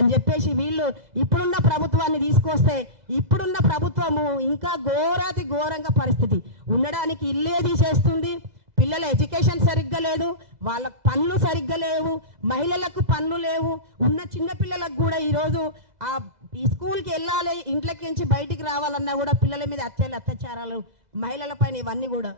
అని చెప్పేసి వీళ్ళు ఇప్పుడున్న ప్రభుత్వాన్ని తీసుకొస్తే ఇప్పుడున్న ప్రభుత్వము ఇంకా ఘోరాతి ఘోరంగా పరిస్థితి, ఉండడానికి ఇల్లే తీసేస్తుంది, పిల్లల ఎడ్యుకేషన్ సరిగ్గా లేదు, వాళ్ళ పనులు సరిగ్గా లేవు, మహిళలకు పనులు లేవు, ఉన్న చిన్న పిల్లలకు కూడా ఈరోజు ఆ స్కూల్కి వెళ్ళాలి, ఇంట్లోకి నుంచి బయటికి రావాలన్నా కూడా పిల్లల మీద అత్యాచారాలు, మహిళల పైన ఇవన్నీ కూడా.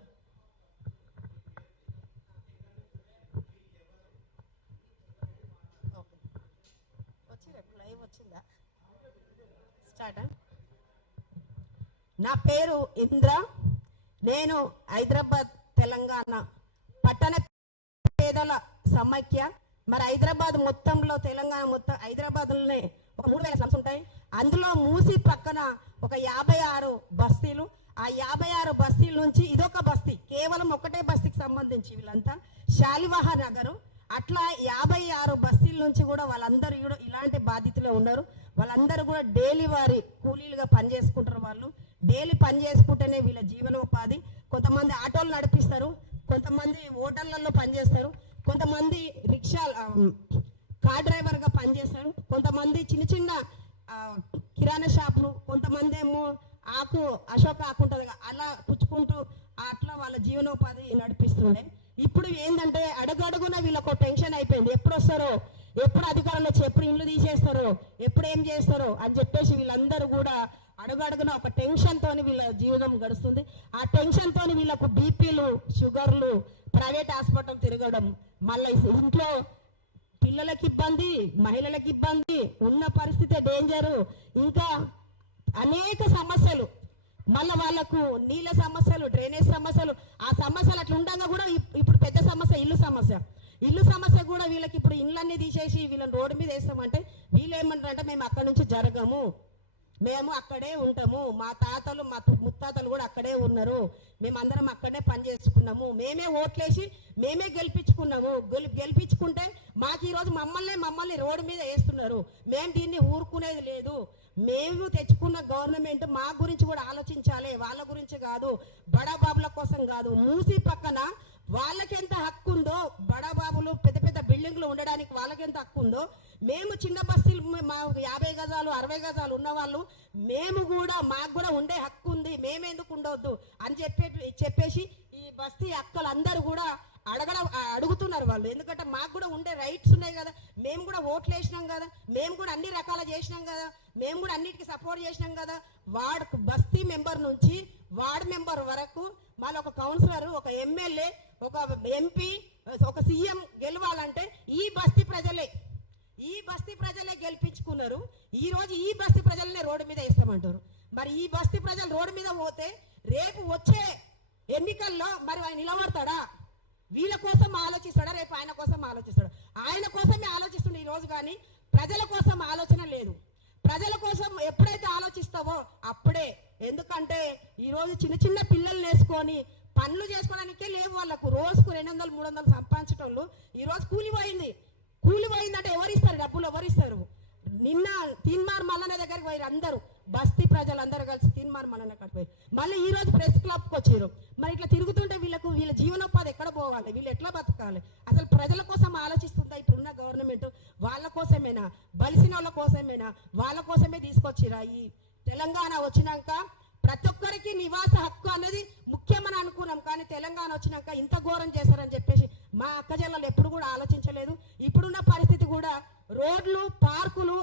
నా పేరు ఇంద్ర, నేను హైదరాబాద్ తెలంగాణ పట్టణ పేదల సమైక్య. మరి హైదరాబాద్ మొత్తంలో తెలంగాణ మొత్తం హైదరాబాద్లోనే ఒక 3000 స్లమ్స్ ఉంటాయి. అందులో మూసి పక్కన ఒక 56 బస్తీలు. ఆ 56 బస్తీల నుంచి ఇదొక బస్తీ, కేవలం ఒకటే బస్తీకి సంబంధించి వీళ్ళంతా శాలివాహ నగరు. అట్లా 56 బస్తీల నుంచి కూడా వాళ్ళందరూ కూడా ఇలాంటి బాధితులే ఉన్నారు. వాళ్ళందరూ కూడా డైలీ వారి కూలీలుగా పనిచేసుకుంటారు. వాళ్ళు డైలీ పని చేసుకుంటేనే వీళ్ళ జీవనోపాధి. కొంతమంది ఆటోలు నడిపిస్తారు, కొంతమంది హోటళ్లలో పనిచేస్తారు, కొంతమంది రిక్షా కార్ డ్రైవర్గా పనిచేస్తారు, కొంతమంది చిన్న చిన్న కిరాణా షాపులు, కొంతమంది ఏమో అశోక ఆకుంటుంది అలా పుచ్చుకుంటూ అట్లా వాళ్ళ జీవనోపాధి నడిపిస్తుండే. ఇప్పుడు ఏంటంటే అడుగడుగున వీళ్ళకు టెన్షన్ అయిపోయింది, ఎప్పుడు వస్తారో, ఎప్పుడు అధికారంలో వచ్చి ఎప్పుడు ఇండ్లు తీసేస్తారో, ఎప్పుడు ఏం చేస్తారో అని చెప్పేసి వీళ్ళందరూ కూడా అడుగడుగున ఒక టెన్షన్ తోని వీళ్ళ జీవనం గడుస్తుంది. ఆ టెన్షన్ తోని వీళ్ళకు బీపీలు, షుగర్లు, ప్రైవేట్ హాస్పిటల్ తిరగడం, మళ్ళీ ఇంట్లో పిల్లలకి ఇబ్బంది, మహిళలకు ఇబ్బంది, ఉన్న పరిస్థితి డేంజరు, ఇంకా అనేక సమస్యలు. మళ్ళీ వాళ్ళకు నీళ్ళ సమస్యలు, డ్రైనేజ్ సమస్యలు. ఆ సమస్యలు అట్లా ఉండగా కూడా ఇప్పుడు పెద్ద సమస్య ఇల్లు సమస్య. ఇల్లు సమస్య కూడా వీళ్ళకి ఇప్పుడు ఇళ్ళన్నీ తీసేసి వీళ్ళని రోడ్డు మీద వేస్తామంటే వీళ్ళు ఏమంటారంటే మేము అక్కడి నుంచి జరగము, మేము అక్కడే ఉంటాము, మా తాతలు మా ముత్తాతలు కూడా అక్కడే ఉన్నారు, మేమందరం అక్కడే పని చేసుకున్నాము, మేమే ఓట్లేసి మేమే గెలిపించుకున్నాము, గెలిపించుకుంటే మాకు ఈరోజు మమ్మల్ని రోడ్డు మీద వేస్తున్నారు, మేము దీన్ని ఊరుకునేది లేదు, మేము తెచ్చుకున్న గవర్నమెంట్ మా గురించి కూడా ఆలోచించాలి, వాళ్ళ గురించి కాదు, బడాబాబుల కోసం కాదు. మూసి పక్కన వాళ్ళకెంత హక్కు ఉందో, బడాబాబులు పెద్ద పెద్ద బిల్డింగ్లు ఉండడానికి వాళ్ళకెంత హక్కు ఉందో, మేము చిన్న బస్తీలు మా 50 గజాలు 60 గజాలు ఉన్న వాళ్ళు మేము కూడా మాకు కూడా ఉండే హక్కు ఉంది, మేమెందుకు ఉండవద్దు అని చెప్పేసి ఈ బస్తీ అక్కలు అందరూ కూడా అడుగుతున్నారు వాళ్ళు. ఎందుకంటే మాకు కూడా ఉండే రైట్స్ ఉన్నాయి కదా, మేము కూడా ఓట్లు వేసినాం కదా, మేము కూడా అన్ని రకాల చేసినాం కదా, మేము కూడా అన్నిటికీ సపోర్ట్ చేసినాం కదా. వార్డు బస్తీ మెంబర్ నుంచి వార్డు మెంబర్ వరకు మళ్ళీ ఒక కౌన్సిలర్, ఒక ఎమ్మెల్యే, ఒక ఎంపీ, ఒక సీఎం గెలవాలంటే ఈ బస్తీ ప్రజలే గెలిపించుకున్నారు. ఈ రోజు ఈ బస్తీ ప్రజలనే రోడ్డు మీద వేస్తామంటారు. మరి ఈ బస్తీ ప్రజలు రోడ్డు మీద పోతే రేపు వచ్చే ఎన్నికల్లో మరి ఆయన నిలబడతాడా? వీళ్ళ కోసం ఆలోచిస్తాడా? రేపు ఆయన కోసం ఆలోచిస్తాడు? ఆయన కోసమే ఆలోచిస్తుండే ఈ రోజు, కానీ ప్రజల కోసం ఆలోచన లేదు. ప్రజల కోసం ఎప్పుడైతే ఆలోచిస్తావో అప్పుడే. ఎందుకంటే ఈరోజు చిన్న చిన్న పిల్లలు వేసుకొని పనులు చేసుకోవడానికే లేవు వాళ్ళకు. రోజుకు 200-300 సంపాదించటోళ్ళు ఈరోజు కూలిపోయిందంటే ఎవరిస్తారు డబ్బులు? ఎవరిస్తారు? నిన్న తీన్మార్ మల్లన్న దగ్గరికి పోయారు అందరూ, బస్తీ ప్రజలందరూ కలిసి తీన్మార్ మల్లన్న కాడికి పోయారు. మళ్ళీ ఈ రోజు ప్రెస్ క్లబ్కి వచ్చారు. మరి ఇట్లా తిరుగుతుంటే వీళ్ళ జీవనోపాధి ఎక్కడ పోవాలి? వీళ్ళు ఎట్లా బతకాలి? అసలు ప్రజల కోసం ఆలోచిస్తుందా ఇప్పుడున్న గవర్నమెంట్? వాళ్ళ కోసమేనా? బలిసిన వాళ్ళ కోసమేనా? వాళ్ళ కోసమే తీసుకొచ్చిరా? ఈ తెలంగాణ వచ్చినాక ప్రతి ఒక్కరికి నివాస హక్కు అనేది ముఖ్యమని అనుకున్నాం, కానీ తెలంగాణ వచ్చినాక ఇంత ఘోరం చేశారని చెప్పేసి మా అక్కజల్లలు ఎప్పుడు కూడా ఆలోచించలేదు. ఇప్పుడున్న పరిస్థితి కూడా రోడ్లు, పార్కులు,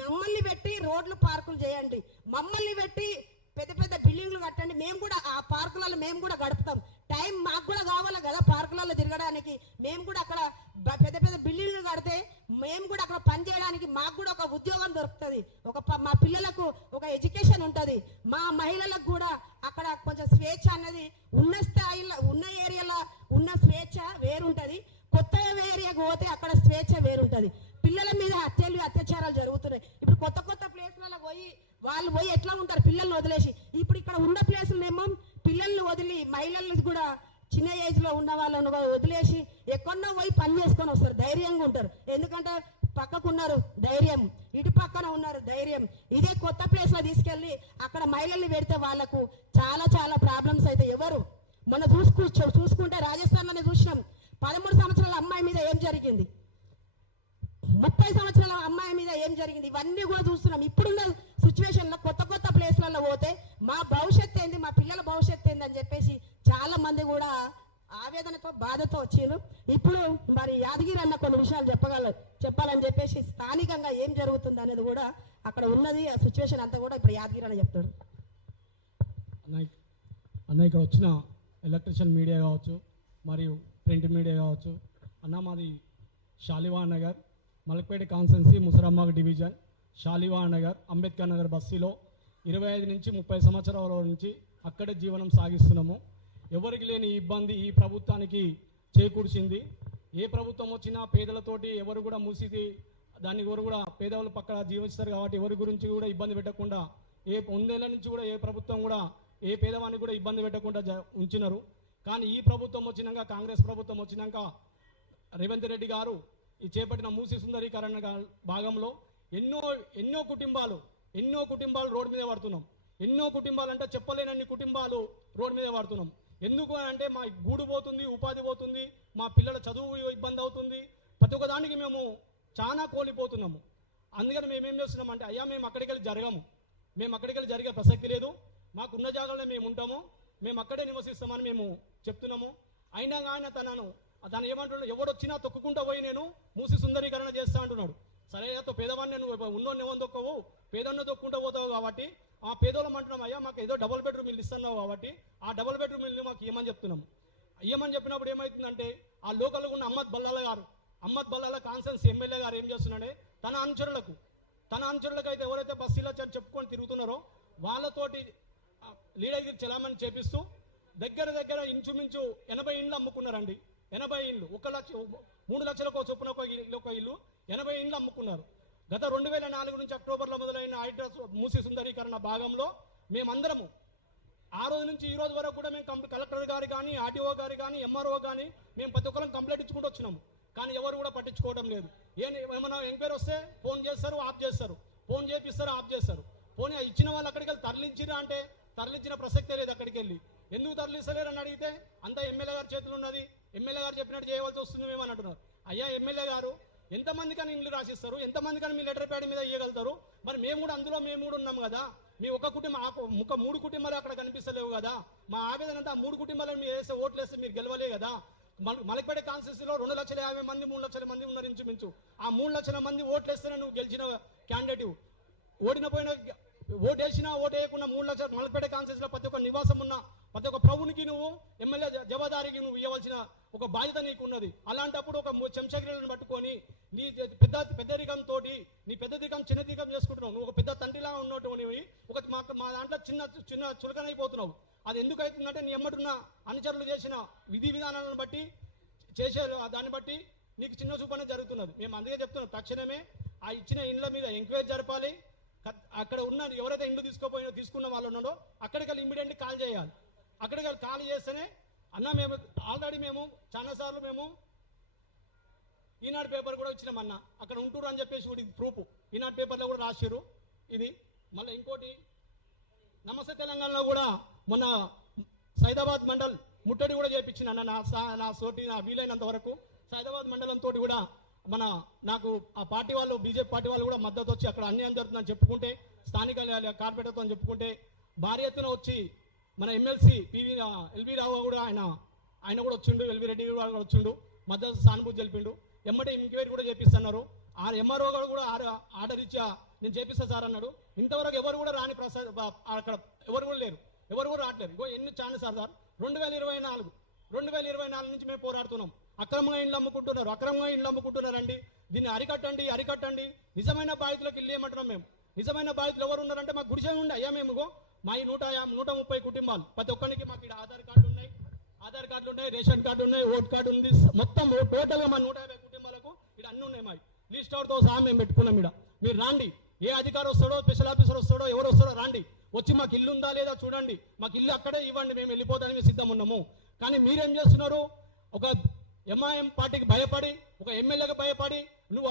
మమ్మల్ని పెట్టి రోడ్లు, పార్కులు చేయండి, మమ్మల్ని పెట్టి పెద్ద పెద్ద బిల్డింగ్లు కట్టండి, మేము కూడా ఆ పార్కులలో మేము కూడా గడుపుతాం. టైం మాకు కూడా కావాలి కదా పార్కులలో తిరగడానికి. మేము కూడా అక్కడ పెద్ద పెద్ద బిల్డింగ్లు కడితే మేము కూడా అక్కడ పని చేయడానికి మాకు కూడా ఒక ఉద్యోగం దొరుకుతుంది, మా పిల్లలకు ఒక ఎడ్యుకేషన్ ఉంటుంది, మా మహిళలకు కూడా అక్కడ కొంచెం స్వేచ్ఛ అన్నది ఉన్న స్థాయిలో ఉన్న ఏరియాలో ఉన్న స్వేచ్ఛ వేరుంటుంది, కొత్త ఏరియాకు పోతే అక్కడ స్వేచ్ఛ వేరుంటుంది. పిల్లల మీద అత్యాచారాలు జరుగుతున్నాయి. ఇప్పుడు కొత్త కొత్త ప్లేస్లలో వాళ్ళు పోయి ఎట్లా ఉంటారు పిల్లల్ని వదిలేసి? ఇప్పుడు ఇక్కడ ఉన్న ప్లేసులనేమో పిల్లల్ని వదిలి మహిళలు కూడా చిన్న ఏజ్ లో ఉన్న వాళ్ళను వదిలేసి ఎక్కడన్నా పోయి పని చేసుకొని వస్తారు, ధైర్యంగా ఉంటారు. ఎందుకంటే పక్కకున్నారు ధైర్యం, ఇటు పక్కన ఉన్నారు ధైర్యం. ఇదే కొత్త ప్లేస్ లో తీసుకెళ్లి అక్కడ మహిళల్ని పెడితే వాళ్ళకు చాలా చాలా ప్రాబ్లమ్స్ అయితే ఎవరు మొన్న చూసుకుంటే రాజస్థాన్ లోనే చూసినాం. 13 సంవత్సరాల అమ్మాయి మీద ఏం జరిగింది? 30 సంవత్సరాల అమ్మాయి మీద ఏం జరిగింది ఇవన్నీ కూడా చూస్తున్నాం. ఇప్పుడున్న సిచ్యువేషన్ లో కొత్త కొత్త ప్లేస్లలో పోతే మా భవిష్యత్తు ఏంది, మా పిల్లల భవిష్యత్తు ఏంది అని చెప్పేసి చాలా మంది కూడా ఆవేదనతో బాధతో వచ్చారు. ఇప్పుడు మరి యాదగిరి అన్న కొన్ని విషయాలు చెప్పాలని చెప్పేసి స్థానికంగా ఏం జరుగుతుంది అనేది కూడా అక్కడ ఉన్నది ఆ సిచ్యువేషన్ అంతా కూడా ఇప్పుడు యాదగిరి అన్న చెప్తాడు. అన్న ఇక్కడ వచ్చిన ఎలక్ట్రిషియన్ మీడియా కావచ్చు, మరియు ప్రింట్ మీడియా కావచ్చు, అన్న మాది షాలివాన్ నగర్ మలక్పేట కాన్స్టెన్సీ ముసరాంబాగ్ డివిజన్ షాలివాన్ నగర్ అంబేద్కర్ నగర్ బస్తీలో 25 నుంచి 30 సంవత్సరాల నుంచి అక్కడే జీవనం సాగిస్తున్నాము. ఎవరికి లేని ఇబ్బంది ఈ ప్రభుత్వానికి చేకూర్చింది. ఏ ప్రభుత్వం వచ్చినా పేదలతోటి ఎవరు కూడా మూసిది దాన్ని ఎవరు కూడా పేదవాళ్ళు పక్కన జీవిస్తారు కాబట్టి ఎవరి గురించి కూడా ఇబ్బంది పెట్టకుండా ఏ 1 ఏళ్ల నుంచి కూడా ఏ ప్రభుత్వం కూడా ఏ పేదవానికి కూడా ఇబ్బంది పెట్టకుండా ఉంచినారు. కానీ ఈ ప్రభుత్వం వచ్చినాక, కాంగ్రెస్ ప్రభుత్వం వచ్చినాక రేవంత్ రెడ్డి గారు ఈ చేపట్టిన మూసి సుందరీకరణ భాగంలో ఎన్నో కుటుంబాలు రోడ్డు మీద పడుతున్నాం. ఎన్నో కుటుంబాలు అంటే చెప్పలేనన్ని కుటుంబాలు రోడ్డు మీద పడుతున్నాం. ఎందుకు అంటే మా గూడు పోతుంది, ఉపాధి పోతుంది, మా పిల్లల చదువు ఇబ్బంది అవుతుంది, ప్రతి ఒక్క దానికి మేము చాలా కోల్పోతున్నాము. అందుకని మేమేం చేస్తున్నామంటే అయ్యా మేము అక్కడికి వెళ్ళి జరిగే ప్రసక్తి లేదు, మాకున్న జాగాలో మేము ఉంటాము, మేము అక్కడే నివసిస్తామని మేము చెప్తున్నాము. అయినా కానీ తను ఏమంటున్నాడు, ఎవడొచ్చినా తొక్కుకుంటూ పోయి నేను మూసి సుందరీకరణ చేస్తా అంటున్నాడు. సరే పేదవాడిని నువ్వు ఉన్నోడిని ఎవరు తొక్కవు, పేదన్న తొక్కుంటూ పోతావు కాబట్టి ఆ పేదోళ్ళం అంటున్నాం అయ్యా మాకు ఏదో డబుల్ బెడ్రూమ్ ఇల్లు ఇస్తున్నావు కాబట్టి ఆ డబుల్ బెడ్రూమ్ ఇల్లు మాకు ఇవ్వమని చెప్తున్నాము. ఇవ్వమని చెప్పినప్పుడు ఏమవుతుందంటే ఆ లోకల్గా ఉన్న అహ్మద్ బల్లాల కాన్సెన్స్ ఎమ్మెల్యే గారు ఏం చేస్తున్నాడే తన అనుచరులకు అయితే ఎవరైతే బస్సీలో చెప్పుకొని తిరుగుతున్నారో వాళ్ళతోటి లీడర్గిరి చలామణి చేపిస్తూ దగ్గర ఇంచుమించు 80 ఇండ్లు అమ్ముకున్నారండి. 80 ఇండ్లు 3 లక్షలకు చొప్పున ఒక ఇల్లు 80 ఇండ్లు అమ్ముకున్నారు. గత 2004 నుంచి అక్టోబర్లో మొదలైన హైడ్రాస్ మూసి సుందరీకరణ భాగంలో మేమందరము ఆ రోజు నుంచి ఈ రోజు వరకు కూడా మేము కలెక్టర్ గారు కానీ, ఆర్టీఓ గారు కానీ, ఎంఆర్ఓ కానీ మేము ప్రతి ఒక్కరం కంప్లైంట్ ఇచ్చుకుంటూ వచ్చినాము. కానీ ఎవరు కూడా పట్టించుకోవడం లేదు. ఏమైనా ఎంక్వైరీ వస్తే ఫోన్ చేస్తారు, ఆఫ్ చేస్తారు, ఫోన్ చేపిస్తారు, ఆఫ్ చేస్తారు. ఫోన్ ఇచ్చిన వాళ్ళు అక్కడికి వెళ్ళి తరలించిరా అంటే తరలించిన ప్రసక్తే లేదు. అక్కడికి వెళ్ళి ఎందుకు తరలిస్తలేరు అని అడిగితే అంతా ఎమ్మెల్యే గారి చేతులు ఉన్నది, ఎమ్మెల్యే గారు చెప్పినట్టు చేయవలసి వస్తుంది మేము అని అంటున్నారు. అయ్యా ఎమ్మెల్యే గారు ఎంతమంది కానీ ఇండ్లు రాసిస్తారు, ఎంతమంది కానీ మీ లెటర్ ప్యాడ్ మీద ఇవ్వగలుగుతారు? మరి మేము కూడా ఉన్నాం కదా. మీ ఒక కుటుంబం 3 కుటుంబాలు అక్కడ కనిపిస్తలేవు కదా. మా ఆవేదన అంతా 3 కుటుంబాలను మీరు వేస్తే ఓట్లు వేస్తే మీరు గెలవలే కదా. మలక్పేట కాన్స్టిట్యూన్సీలో 2,50,000 మంది 3 లక్షల మంది ఉన్నారు ఇంచుమించు. ఆ 3 లక్షల మంది ఓట్లు వేస్తేనే నువ్వు గెలిచిన క్యాండిడేట్. ఓటు వేసినా ఓటు వేయకుండా 3 లక్షల మలక్పేట కాన్స్టిట్యూన్సీలో ప్రతి ఒక్క నివాసం ఉన్న ప్రతి ఒక్క ప్రభునికి నువ్వు ఎమ్మెల్యే జవాదారికి నువ్వు ఇవ్వాల్సిన ఒక బాధ్యత నీకు ఉన్నది. అలాంటప్పుడు ఒక చెంచగిరిలను పట్టుకొని నీ పెద్దరికంతో నీ పెద్దరికం చిన్నదికం చేసుకుంటున్నావు. నువ్వు ఒక పెద్ద తండ్రిలా ఉన్నట్టు మా దాంట్లో చిన్న చులకనైపోతున్నావు. అది ఎందుకు అవుతుందంటే నీ ఎమ్మటున్న అనుచరులు చేసిన విధి విధానాలను బట్టి దాన్ని బట్టి నీకు చిన్న చూపనే జరుగుతున్నది. మేము అందుకే చెప్తున్నాం, తక్షణమే ఆ ఇచ్చిన ఇండ్ల మీద ఎంక్వైరీ జరపాలి. అక్కడ ఉన్న ఎవరైతే ఇండ్లు తీసుకున్న వాళ్ళు ఉన్నాడో అక్కడికి వెళ్ళి ఇమ్మీడియట్లీ కాల్ చేయాలి. అక్కడికి వెళ్ళి కాల్ చేస్తేనే అన్న మేము ఆల్రెడీ చాలాసార్లు మేము ఈనాడు పేపర్ కూడా ఇచ్చినామన్నా అక్కడ ఉంటురు అని చెప్పేసి కూడా ఇది ప్రూఫ్ ఈనాడు పేపర్లో కూడా రాసిరు. ఇది మళ్ళీ ఇంకోటి నమస్తే తెలంగాణలో కూడా మొన్న సైదాబాద్ మండల్ ముట్టడి కూడా చేయించిన అన్న నా వీలైనంత వరకు సైదాబాద్ మండలంతో కూడా నాకు ఆ పార్టీ వాళ్ళు బీజేపీ పార్టీ వాళ్ళు కూడా మద్దతు వచ్చి అక్కడ అన్యాయం జరుగుతుందని చెప్పుకుంటే, స్థానిక కార్పొరేటర్తో చెప్పుకుంటే భారీ ఎత్తున వచ్చి మన ఎమ్మెల్సీ ఎల్వి రావు కూడా ఆయన కూడా వచ్చిండు, ఎల్వి రెడ్డి కూడా వచ్చిండు, మద్దతు సానుభూతి తెలిపిండు. ఎమ్మటే ఎంక్వైరీ కూడా చేపిస్తున్నారు. ఆ ఎంఆర్ఓ కూడా ఆర్డర్ ఇచ్చా నేను చేపిస్తా సార్ అన్నాడు. ఇంతవరకు ఎవరు కూడా రాని అక్కడ ఎవరు కూడా లేరు, ఎవరు కూడా రావట్లేరు. ఇగో ఎన్ని ఛాన్స్ సార్ 2024 నుంచి మేము పోరాడుతున్నాం. అక్రమంగా ఇండ్లు అమ్ముకుంటున్నారండి. దీన్ని అరికట్టండి. నిజమైన బాధితులకు ఇల్లు ఏమంటున్నాం మేము. నిజమైన బాధితులు ఎవరు ఉన్నారంటే మాకు గుడిసె ఉండి అయ్యా మేము మా 130 కుటుంబాలు ప్రతి ఒక్కరికి మాకు ఇక్కడ ఆధార్ కార్డులు ఉన్నాయి, రేషన్ కార్డు ఉన్నాయి, ఓట్ కార్డు ఉంది. మొత్తం టోటల్గా మా 150 కుటుంబాలకు ఇక్కడ అన్ని ఉన్నాయి. మా లిస్ట్ అవుట్తో సహా మేము పెట్టుకున్నాం. ఇక్కడ మీరు రాండి, ఏ అధికారి వస్తాడో, స్పెషల్ ఆఫీసర్ వస్తాడో, ఎవరు వస్తాడో రాండి, వచ్చి మాకు ఇల్లు ఉందా లేదా చూడండి, మాకు ఇల్లు అక్కడే ఇవ్వండి, మేము వెళ్ళిపోతానికి మేము సిద్ధం ఉన్నాము. కానీ మీరేం చేస్తున్నారు? ఒక ఎంఐఎం పార్టీకి భయపడి, ఒక ఎమ్మెల్యేకి భయపడి, నువ్వు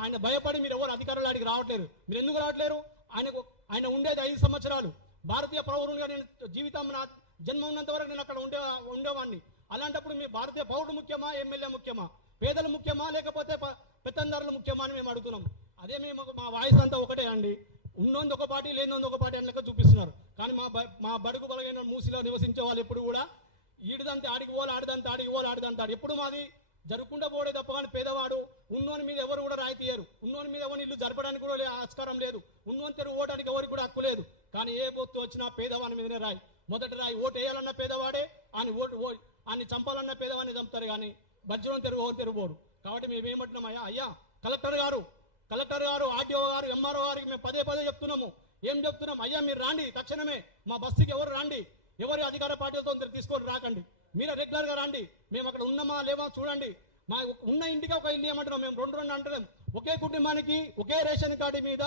ఆయన భయపడి మీరు ఎవరు అధికారులు ఆడికి రావట్లేరు. మీరు ఎందుకు రావట్లేరు? ఆయన ఉండేది 5 సంవత్సరాలు. భారతీయ పౌరునిగా నేను జీవితం నా జన్మ ఉన్నంత వరకు నేను అక్కడ ఉండేవాడిని. అలాంటప్పుడు మీ భారతీయ పౌరుడు ముఖ్యమా, ఎమ్మెల్యే ముఖ్యమా? పేదలు ముఖ్యమా లేకపోతే పెత్తందారులు ముఖ్యమా అని మేము అడుగుతున్నాం. అదే మేము మా వాయిస్ అంతా ఒకటే అండి. ఉన్నోంది ఒక పార్టీ లేనోంది ఒక పార్టీ అన్నక చూపిస్తున్నారు. కానీ మా బడుగు బలగైన మూసిలో నివసించే వాళ్ళు ఎప్పుడు కూడా ఈడిదంతా ఆడికి పోవాలి, ఆడిదంతా ఆడికి పోవాలి, ఆడిదంతా ఆడి ఎప్పుడు మాది జరుపుకుంటూ పోడే తప్ప. కానీ పేదవాడు ఉన్నోని మీద ఎవరు కూడా రాయి తీయరు. ఉన్నోని మీద ఎవరిని ఇల్లు జరపడానికి కూడా ఆస్కారం లేదు. ఉన్నోని తెరువు ఓటానికి ఎవరికి కూడా హక్కు లేదు. కానీ ఏ పొత్తు వచ్చినా పేదవాని మీదనే రాయి. మొదటి రాయి ఓటు వేయాలన్న పేదవాడే, ఆయన చంపాలన్న పేదవాడిని చంపుతారు. కానీ బజ్జరం తెరువుబోడు. కాబట్టి మేము ఏమంటున్నాం, అయ్యా కలెక్టర్ గారు ఆర్టీఓ గారు ఎంఆర్ఓ గారికి మేము పదే చెప్తున్నాము. ఏం చెప్తున్నాం, అయ్యా మీరు రాండి తక్షణమే మా బస్సుకి ఎవరు రాండి, ఎవరి అధికార పార్టీలతో తీసుకొని రాకండి, మీరే రెగ్యులర్గా రండి. మేము అక్కడ ఉన్నామా లేవా చూడండి. మా ఉన్న ఇంటికి ఒక ఇల్లు ఏమంటున్నాం, మేము రెండు అంటున్నాం. ఒకే కుటుంబానికి ఒకే రేషన్ కార్డు మీద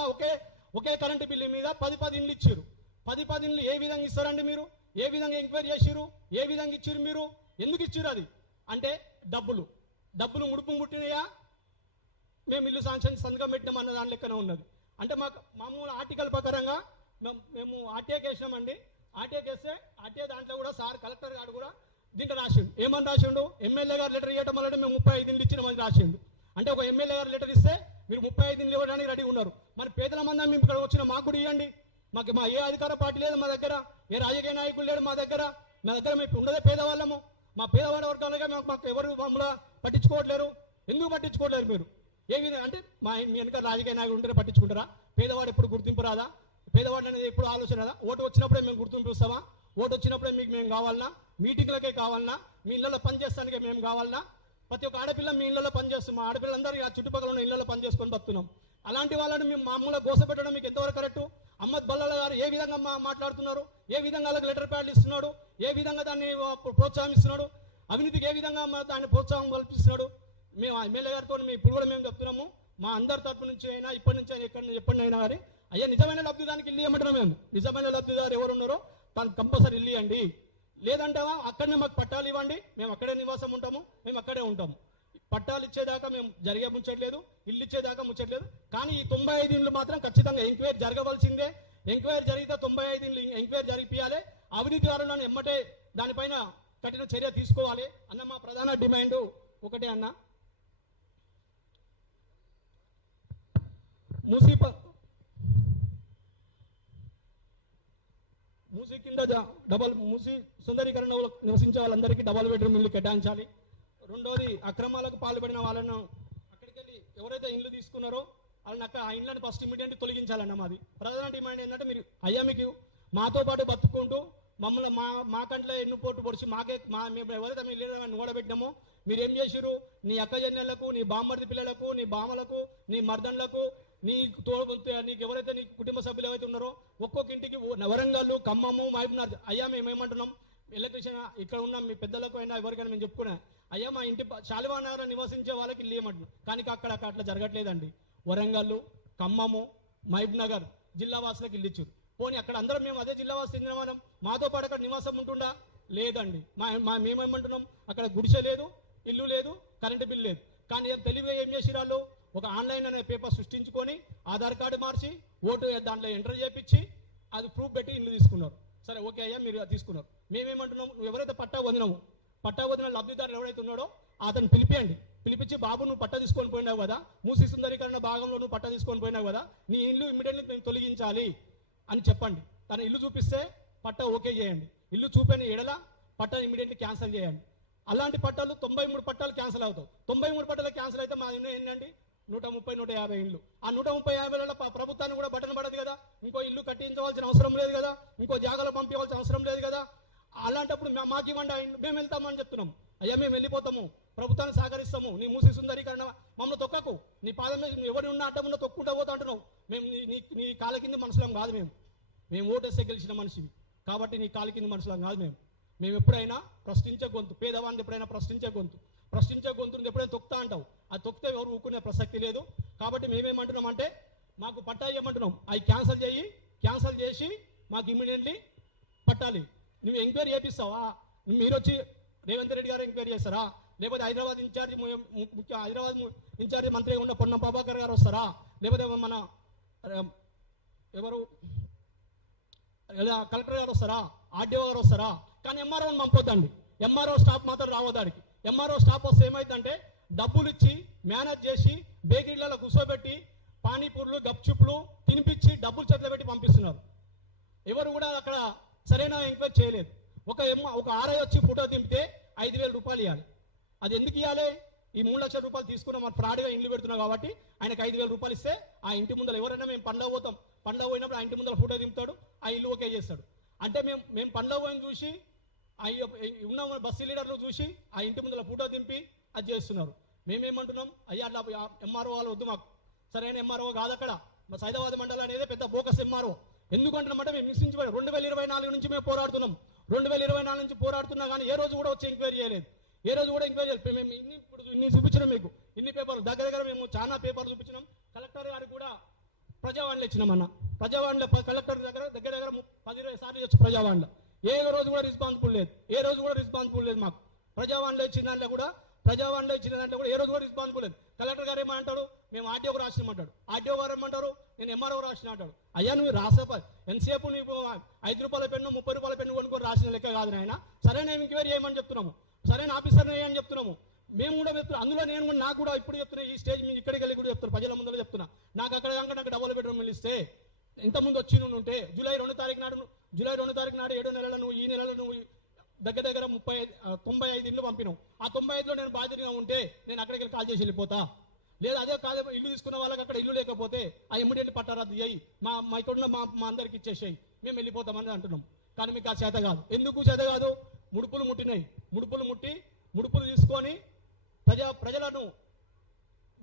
ఒకే కరెంటు బిల్లు మీద 10 ఇండ్లు ఇచ్చారు. 10 ఇండ్లు ఏ విధంగా ఇస్తారండి మీరు? ఏ విధంగా ఎంక్వైరీ చేసిరు? ఏ విధంగా ఇచ్చిరు? మీరు ఎందుకు ఇచ్చిరు? అది అంటే డబ్బులు ముడుపు ముట్టినయా, మేము ఇల్లు శాంక్షన్ సంతకం పెట్టినాం అన్న దాని లెక్కనే ఉన్నది. అంటే మామూలు ఆర్టికల్ ప్రకారంగా మేము ఆర్టీఏ వేసినామండి. ఆర్టీఏ వేస్తే ఆర్టీఏ దాంట్లో కూడా సార్ కలెక్టర్ గారు కూడా దీంట్లో రాసిండు. ఏమని రాసిండు? ఎమ్మెల్యే గారు లెటర్ ఇవ్వడం వల్ల మేము 35 ఇండ్లు ఇచ్చినామని రాసిండు. అంటే ఒక ఎమ్మెల్యే గారు లెటర్ ఇస్తే మీరు 35 ఇండ్లు ఇవ్వడానికి రెడీ ఉన్నారు. మరి పేదల మంది మేము ఇక్కడ వచ్చిన మాకు కూడా ఇవ్వండి. మా ఏ అధికార పార్టీ లేదు మా దగ్గర, ఏ రాజకీయ నాయకులు లేడు మా దగ్గర మేము ఉండదే పేదవాళ్ళము. మా పేదవాడ వర్గాలుగా మాకు ఎవరు మమ్మల్ని పట్టించుకోవట్లేరు. ఎందుకు పట్టించుకోవట్లేరు మీరు? ఏ విధంగా అంటే మీ వెనక రాజకీయ నాయకులు ఉంటేనే పట్టించుకుంటారా? పేదవాడు ఎప్పుడు గుర్తింపు రాదా? పేదవాడు అనేది ఎప్పుడు ఆలోచన రాదా? ఓటు వచ్చినప్పుడే మేము గుర్తింపు ఇస్తామా? ఓటు వచ్చినప్పుడే మీకు మేము కావాలన్నా? మీటింగ్లకే కావాలన్నా? మీ ఇళ్లలో పనిచేస్తానికే మేము కావాలన్నా? ప్రతి ఒక్క ఆడపిల్ల మీ ఇళ్లలో పనిచేస్తాం. మా ఆడపిల్లలందరూ ఆ చుట్టుపక్కల ఉన్న ఇళ్లలో పనిచేసుకొని బతున్నాం. అలాంటి వాళ్ళని మేము మామూలుగా గోసపెట్టడం మీకు ఎంతవరకు కరెక్టు? అహ్మద్ బల్లాల గారు ఏ విధంగా మాట్లాడుతున్నారు? ఏ విధంగా వాళ్ళకి లెటర్ ప్యాడ్లు ఇస్తున్నాడు? ఏ విధంగా దాన్ని ప్రోత్సహిస్తున్నాడు? అవినీతికి ఏ విధంగా దాన్ని ప్రోత్సాహం కల్పిస్తున్నాడు? మేము ఎమ్మెల్యే గారితో ఇప్పుడు కూడా మేము చెప్తున్నాము, మా అందరి తరపు నుంచి అయినా ఇప్పటి నుంచి అయినా ఎప్పటినైనా కానీ అయ్యా నిజమైన లబ్ధిదానికి ఇల్లు ఇవ్వమంటున్నాం. మేము నిజమైన లబ్ధిదారు ఎవరు ఉన్నారో తను కంపల్సరీ ఇల్లు ఇవ్వండి. లేదంటావా అక్కడనే మాకు పట్టాలు ఇవ్వండి, మేము అక్కడే నివాసం ఉంటాము, మేము అక్కడే ఉంటాము. పట్టాలు ఇచ్చేదాకా మేము జరిగే ముచ్చట్లేదు, ఇల్లు ఇచ్చేదాకా ముచ్చట్లేదు. కానీ ఈ 95 ఇండ్లు మాత్రం ఖచ్చితంగా ఎంక్వైరీ జరగవలసిందే. ఎంక్వైరీ జరిగితే 95 ఇండ్లు ఎంక్వైరీ జరిపియాలి. అవినీతి వారులను ఎమ్మటే దానిపైన కఠిన చర్య తీసుకోవాలి అన్న మా ప్రధాన డిమాండ్ ఒకటే అన్న. మూసీ కింద మూసీ సుందరీకరణలో నివసించే వాళ్ళందరికీ డబల్ బెడ్రూమ్ ఇల్లు కేటాయించాలి. రెండోది అక్రమాలకు పాల్పడిన వాళ్ళను అక్కడికి వెళ్ళి ఎవరైతే ఇండ్లు తీసుకున్నారో వాళ్ళని ఆ ఇండ్లను ఫస్ట్ ఇమీడియట్ తొలగించాలన్న మాది ప్రధాన డిమాండ్. ఏంటంటే మీరు అయ్యా మీకు మాతో పాటు బతుకుంటూ మమ్మల్ని మా కంట్లో ఎన్నుపోటు పొడిచి మేము ఎవరైతే మీ లీడర్ని ఓడబెట్టినామో మీరు ఏం చేసిరు? నీ అక్క జన్యులకు, నీ బామ్మర్ది పిల్లలకు, నీ బామలకు, నీ మర్దన్లకు, నీకు ఎవరైతే నీ కుటుంబ సభ్యులు ఎవరైతే ఉన్నారో ఒక్కొక్క ఇంటికి వరంగల్, ఖమ్మము, మహబూబ్నగర్. అయ్యా మేము ఏమంటున్నాం, ఎలక్ట్రీషియన్ ఇక్కడ ఉన్న మీ పెద్దలకు అయినా ఎవరికైనా మేము చెప్పుకున్నా, అయ్యా మా ఇంటి శాలివానగర్ నివసించే వాళ్ళకి ఇల్లు ఇవ్వమంటున్నాం. కానీ అక్కడ అట్లా జరగట్లేదండి. వరంగల్, ఖమ్మము, మహబూబ్నగర్ జిల్లా వాసులకు ఇల్లు ఇచ్చారు. పోనీ అక్కడ అందరం మేము అదే జిల్లా వాసు చెందిన వాళ్ళం, మాతో పాటు అక్కడ నివాసం ఉంటుండా? లేదండి. మేమేమంటున్నాం, అక్కడ గుడిసె లేదు, ఇల్లు లేదు, కరెంటు బిల్లు లేదు. కానీ తెలివిగా ఏం చేసి వాళ్ళు ఒక ఆన్లైన్ అనే పేపర్ సృష్టించుకొని ఆధార్ కార్డు మార్చి ఓటు దాంట్లో ఎంటర్ చేయించి అది ప్రూఫ్ పెట్టి ఇల్లు తీసుకున్నారు. సరే ఓకే అయ్యా మీరు తీసుకున్నారు. మేమేమంటున్నాం, నువ్వు ఎవరైతే పట్టా వదిన లబ్ధిదారులు ఎవరైతే ఉన్నాడో అతను పిలిపించి బాబు నువ్వు పట్టా తీసుకొని పోయినావు కదా, మూసీ సుందరీకరణ భాగంలో నువ్వు పట్టా తీసుకొని పోయినావు కదా, నీ ఇల్లు ఇమ్మీడియట్లీ మేము తొలగించాలి అని చెప్పండి. తన ఇల్లు చూపిస్తే పట్టా ఓకే చేయండి. ఇల్లు చూపని ఎడల పట్టా ఇమ్మీడియట్లీ క్యాన్సిల్ చేయండి. అలాంటి పట్టాలు 93 పట్టాలు క్యాన్సిల్ అవుతాయి. 93 పట్టాలు క్యాన్సిల్ అయితే మా ఏంటండి 130-150 ఇండ్లు. ఆ 130-150 ప్రభుత్వాన్ని కూడా బటన్ పడదు కదా, ఇంకో ఇల్లు కట్టించవలసిన అవసరం లేదు కదా, ఇంకో జాగాలో పంపించవలసిన అవసరం లేదు కదా. అలాంటప్పుడు మాకు ఇవ్వండి మేము వెళ్తామని చెప్తున్నాం. అయ్యా మేము వెళ్ళిపోతాము, ప్రభుత్వాన్ని సహకరిస్తాము, నీ మూసీ సుందరీకరణ మమ్మల్ని తొక్కకు, నీ పాదం మీద ఎవరి ఉన్న అడ్డమున్న తొక్కుంటూ పోతా అంటున్నావు. మేము నీ కాళ్ళ కింద మనుషులం కాదు, మేము ఓటేస్తే గెలిచిన మనిషివి కాబట్టి నీ కాళ్ళ కింద మనుషులం కాదు. మేము ఎప్పుడైనా ప్రశ్నించే గొంతు, పేదవాడిని ఎప్పుడైనా ప్రశ్నించే గొంతుని ఎప్పుడైనా తొక్కుతా అంటావు, అది తొక్కితే ఎవరు ఊరుకునే ప్రసక్తి లేదు. కాబట్టి మేమేమంటున్నాం అంటే మాకు పట్టా ఇవ్వమంటున్నాం, అవి క్యాన్సల్ చేసి మాకు ఇమ్మీడియట్లీ పట్టాలి. నువ్వు ఎంక్వైరీ చేపిస్తావా? మీరు వచ్చి రేవంత్ రెడ్డి గారు ఎంక్వైరీ చేస్తారా? లేకపోతే హైదరాబాద్ ఇన్ఛార్జి మంత్రి ఉన్న పొన్నం ప్రభాకర్ గారు వస్తారా? లేకపోతే మన ఎవరు కలెక్టర్ గారు వస్తారా? ఆర్డీఓ గారు వస్తారా? కానీ ఎంఆర్ఓని పంపొద్దండి. ఎంఆర్ఓ స్టాఫ్ మాత్రం రావద్దాడికి. ఎంఆర్ఓ స్టాఫ్ వస్తే ఏమైందంటే డబ్బులు ఇచ్చి మేనేజ్ చేసి బేకరీలలో కూర్చోబెట్టి పానీపూర్లు గప్చుప్లు తినిపించి డబ్బులు చేతిలో పెట్టి పంపిస్తున్నారు. ఎవరు కూడా అక్కడ సరైన ఎంక్వైరీ చేయలేదు. ఒక ఆర్ఐ వచ్చి ఫోటో దింపితే 5,000 రూపాయలు ఇవ్వాలి. అది ఎందుకు ఇవ్వాలి? ఈ 3 లక్షల రూపాయలు తీసుకున్న మన ఫ్రాడ్గా ఇండ్లు పెడుతున్నాం కాబట్టి ఆయనకు 5,000 రూపాయలు ఇస్తే ఆ ఇంటి ముందర ఎవరైనా మేము పండగ పోతాం, పండగ పోయినప్పుడు ఆ ఇంటి ముందర ఫోటో దింపుతాడు, ఆ ఇల్లు ఓకే చేస్తాడు. అంటే మేము పండగ పోయిన చూసి ఉన్న బస్సు లీడర్లు చూసి ఆ ఇంటి ముందర ఫోటో దింపి అది చేస్తున్నారు. మేమేమంటున్నాం, అయ్యా అట్లా ఎంఆర్ఓ వాళ్ళు వద్దు, మాకు సరైన ఎంఆర్ఓ కాదు అక్కడ. మా సైదాబాద్ మండలం అనేది పెద్ద బోకస్ ఎంఆర్ఓ. ఎందుకంటున్నామంటే మేము నిశ్చించిపోయాం. 2024 నుంచి మేము పోరాడుతున్నాం. 2024 నుంచి పోరాడుతున్నా కానీ ఏ రోజు కూడా వచ్చి ఎంక్వైరీ చేయలేదు. ఏ రోజు కూడా ఎంక్వైరీ చేయలేదు. మేము ఇన్ని చూపించినాం, మీకు ఇన్ని పేపర్లు దగ్గర మేము చాలా పేపర్లు చూపించినాం. కలెక్టర్ గారికి కూడా ప్రజావాణిలో ఇచ్చినామన్న. ప్రజావాణిలో కలెక్టర్ దగ్గర 10-20 సార్లు వచ్చి ప్రజావాణిలో ఏ రోజు కూడా రెస్పాన్సిబుల్ లేదు. ఏ రోజు కూడా రెస్పాన్సిబుల్ లేదు. మాకు ప్రజావాణిలో ఇచ్చిన దాంట్లో కూడా ఏ రోజు కూడా రెస్పాన్సిబుల్ లేదు. కలెక్టర్ గారు ఏమంటాడు, మేము ఆర్డీఓకి రాసినామంటాడు. ఆర్డీఓ గారు ఏమంటారు, నేను ఎంఆర్ఓ రాసిన అంటాడు. అయ్యా నువ్వు రాసే ఎంతసేపు నీకు 5 రూపాయల పెన్ను 30 రూపాయల పెన్ను కొనుక్కొని రాసిన లెక్క కాదు నాయన. సరైన ఎంక్వైరీ చేయమని చెప్తున్నాము, సరైన ఆఫీసర్ని వేయని చెప్తున్నాము. మేము కూడా చెప్తున్నాం. అందులో నేను కూడా నాకు కూడా ఇప్పుడు చెప్తున్నా, ఈ స్టేజ్ మీద ఇక్కడికి వెళ్ళి కూడా చెప్తాను, ప్రజల ముందు చెప్తున్నా. నాకు అక్కడ కనుక నాకు డబుల్ బెడ్రూమ్ ఇస్తే ఇంతకుముందు వచ్చి నువ్వు ఉంటే జూలై 2 తారీఖు నాడు 7 నెలలు నువ్వు ఈ నెలలో నువ్వు దగ్గర 95 ఇల్లు పంపినావు. ఆ 95లో నేను బాధ్యతగా ఉంటే నేను అక్కడికి వెళ్ళి కాల్ చేసి వెళ్ళిపోతా. లేదా అదే కాదు ఇల్లు తీసుకున్న వాళ్ళకి అక్కడ ఇల్లు లేకపోతే ఆ ఇమ్మీడియట్లీ పట్టారద్దు చేయి, మా ఇక్కడ మా అందరికి ఇచ్చేసేయి, మేము వెళ్ళిపోతామని అంటున్నాం. కానీ మీకు ఆ చేత కాదు. ఎందుకు చేత కాదు? ముడుపులు ముట్టినాయి. ముడుపులు తీసుకొని ప్రజలను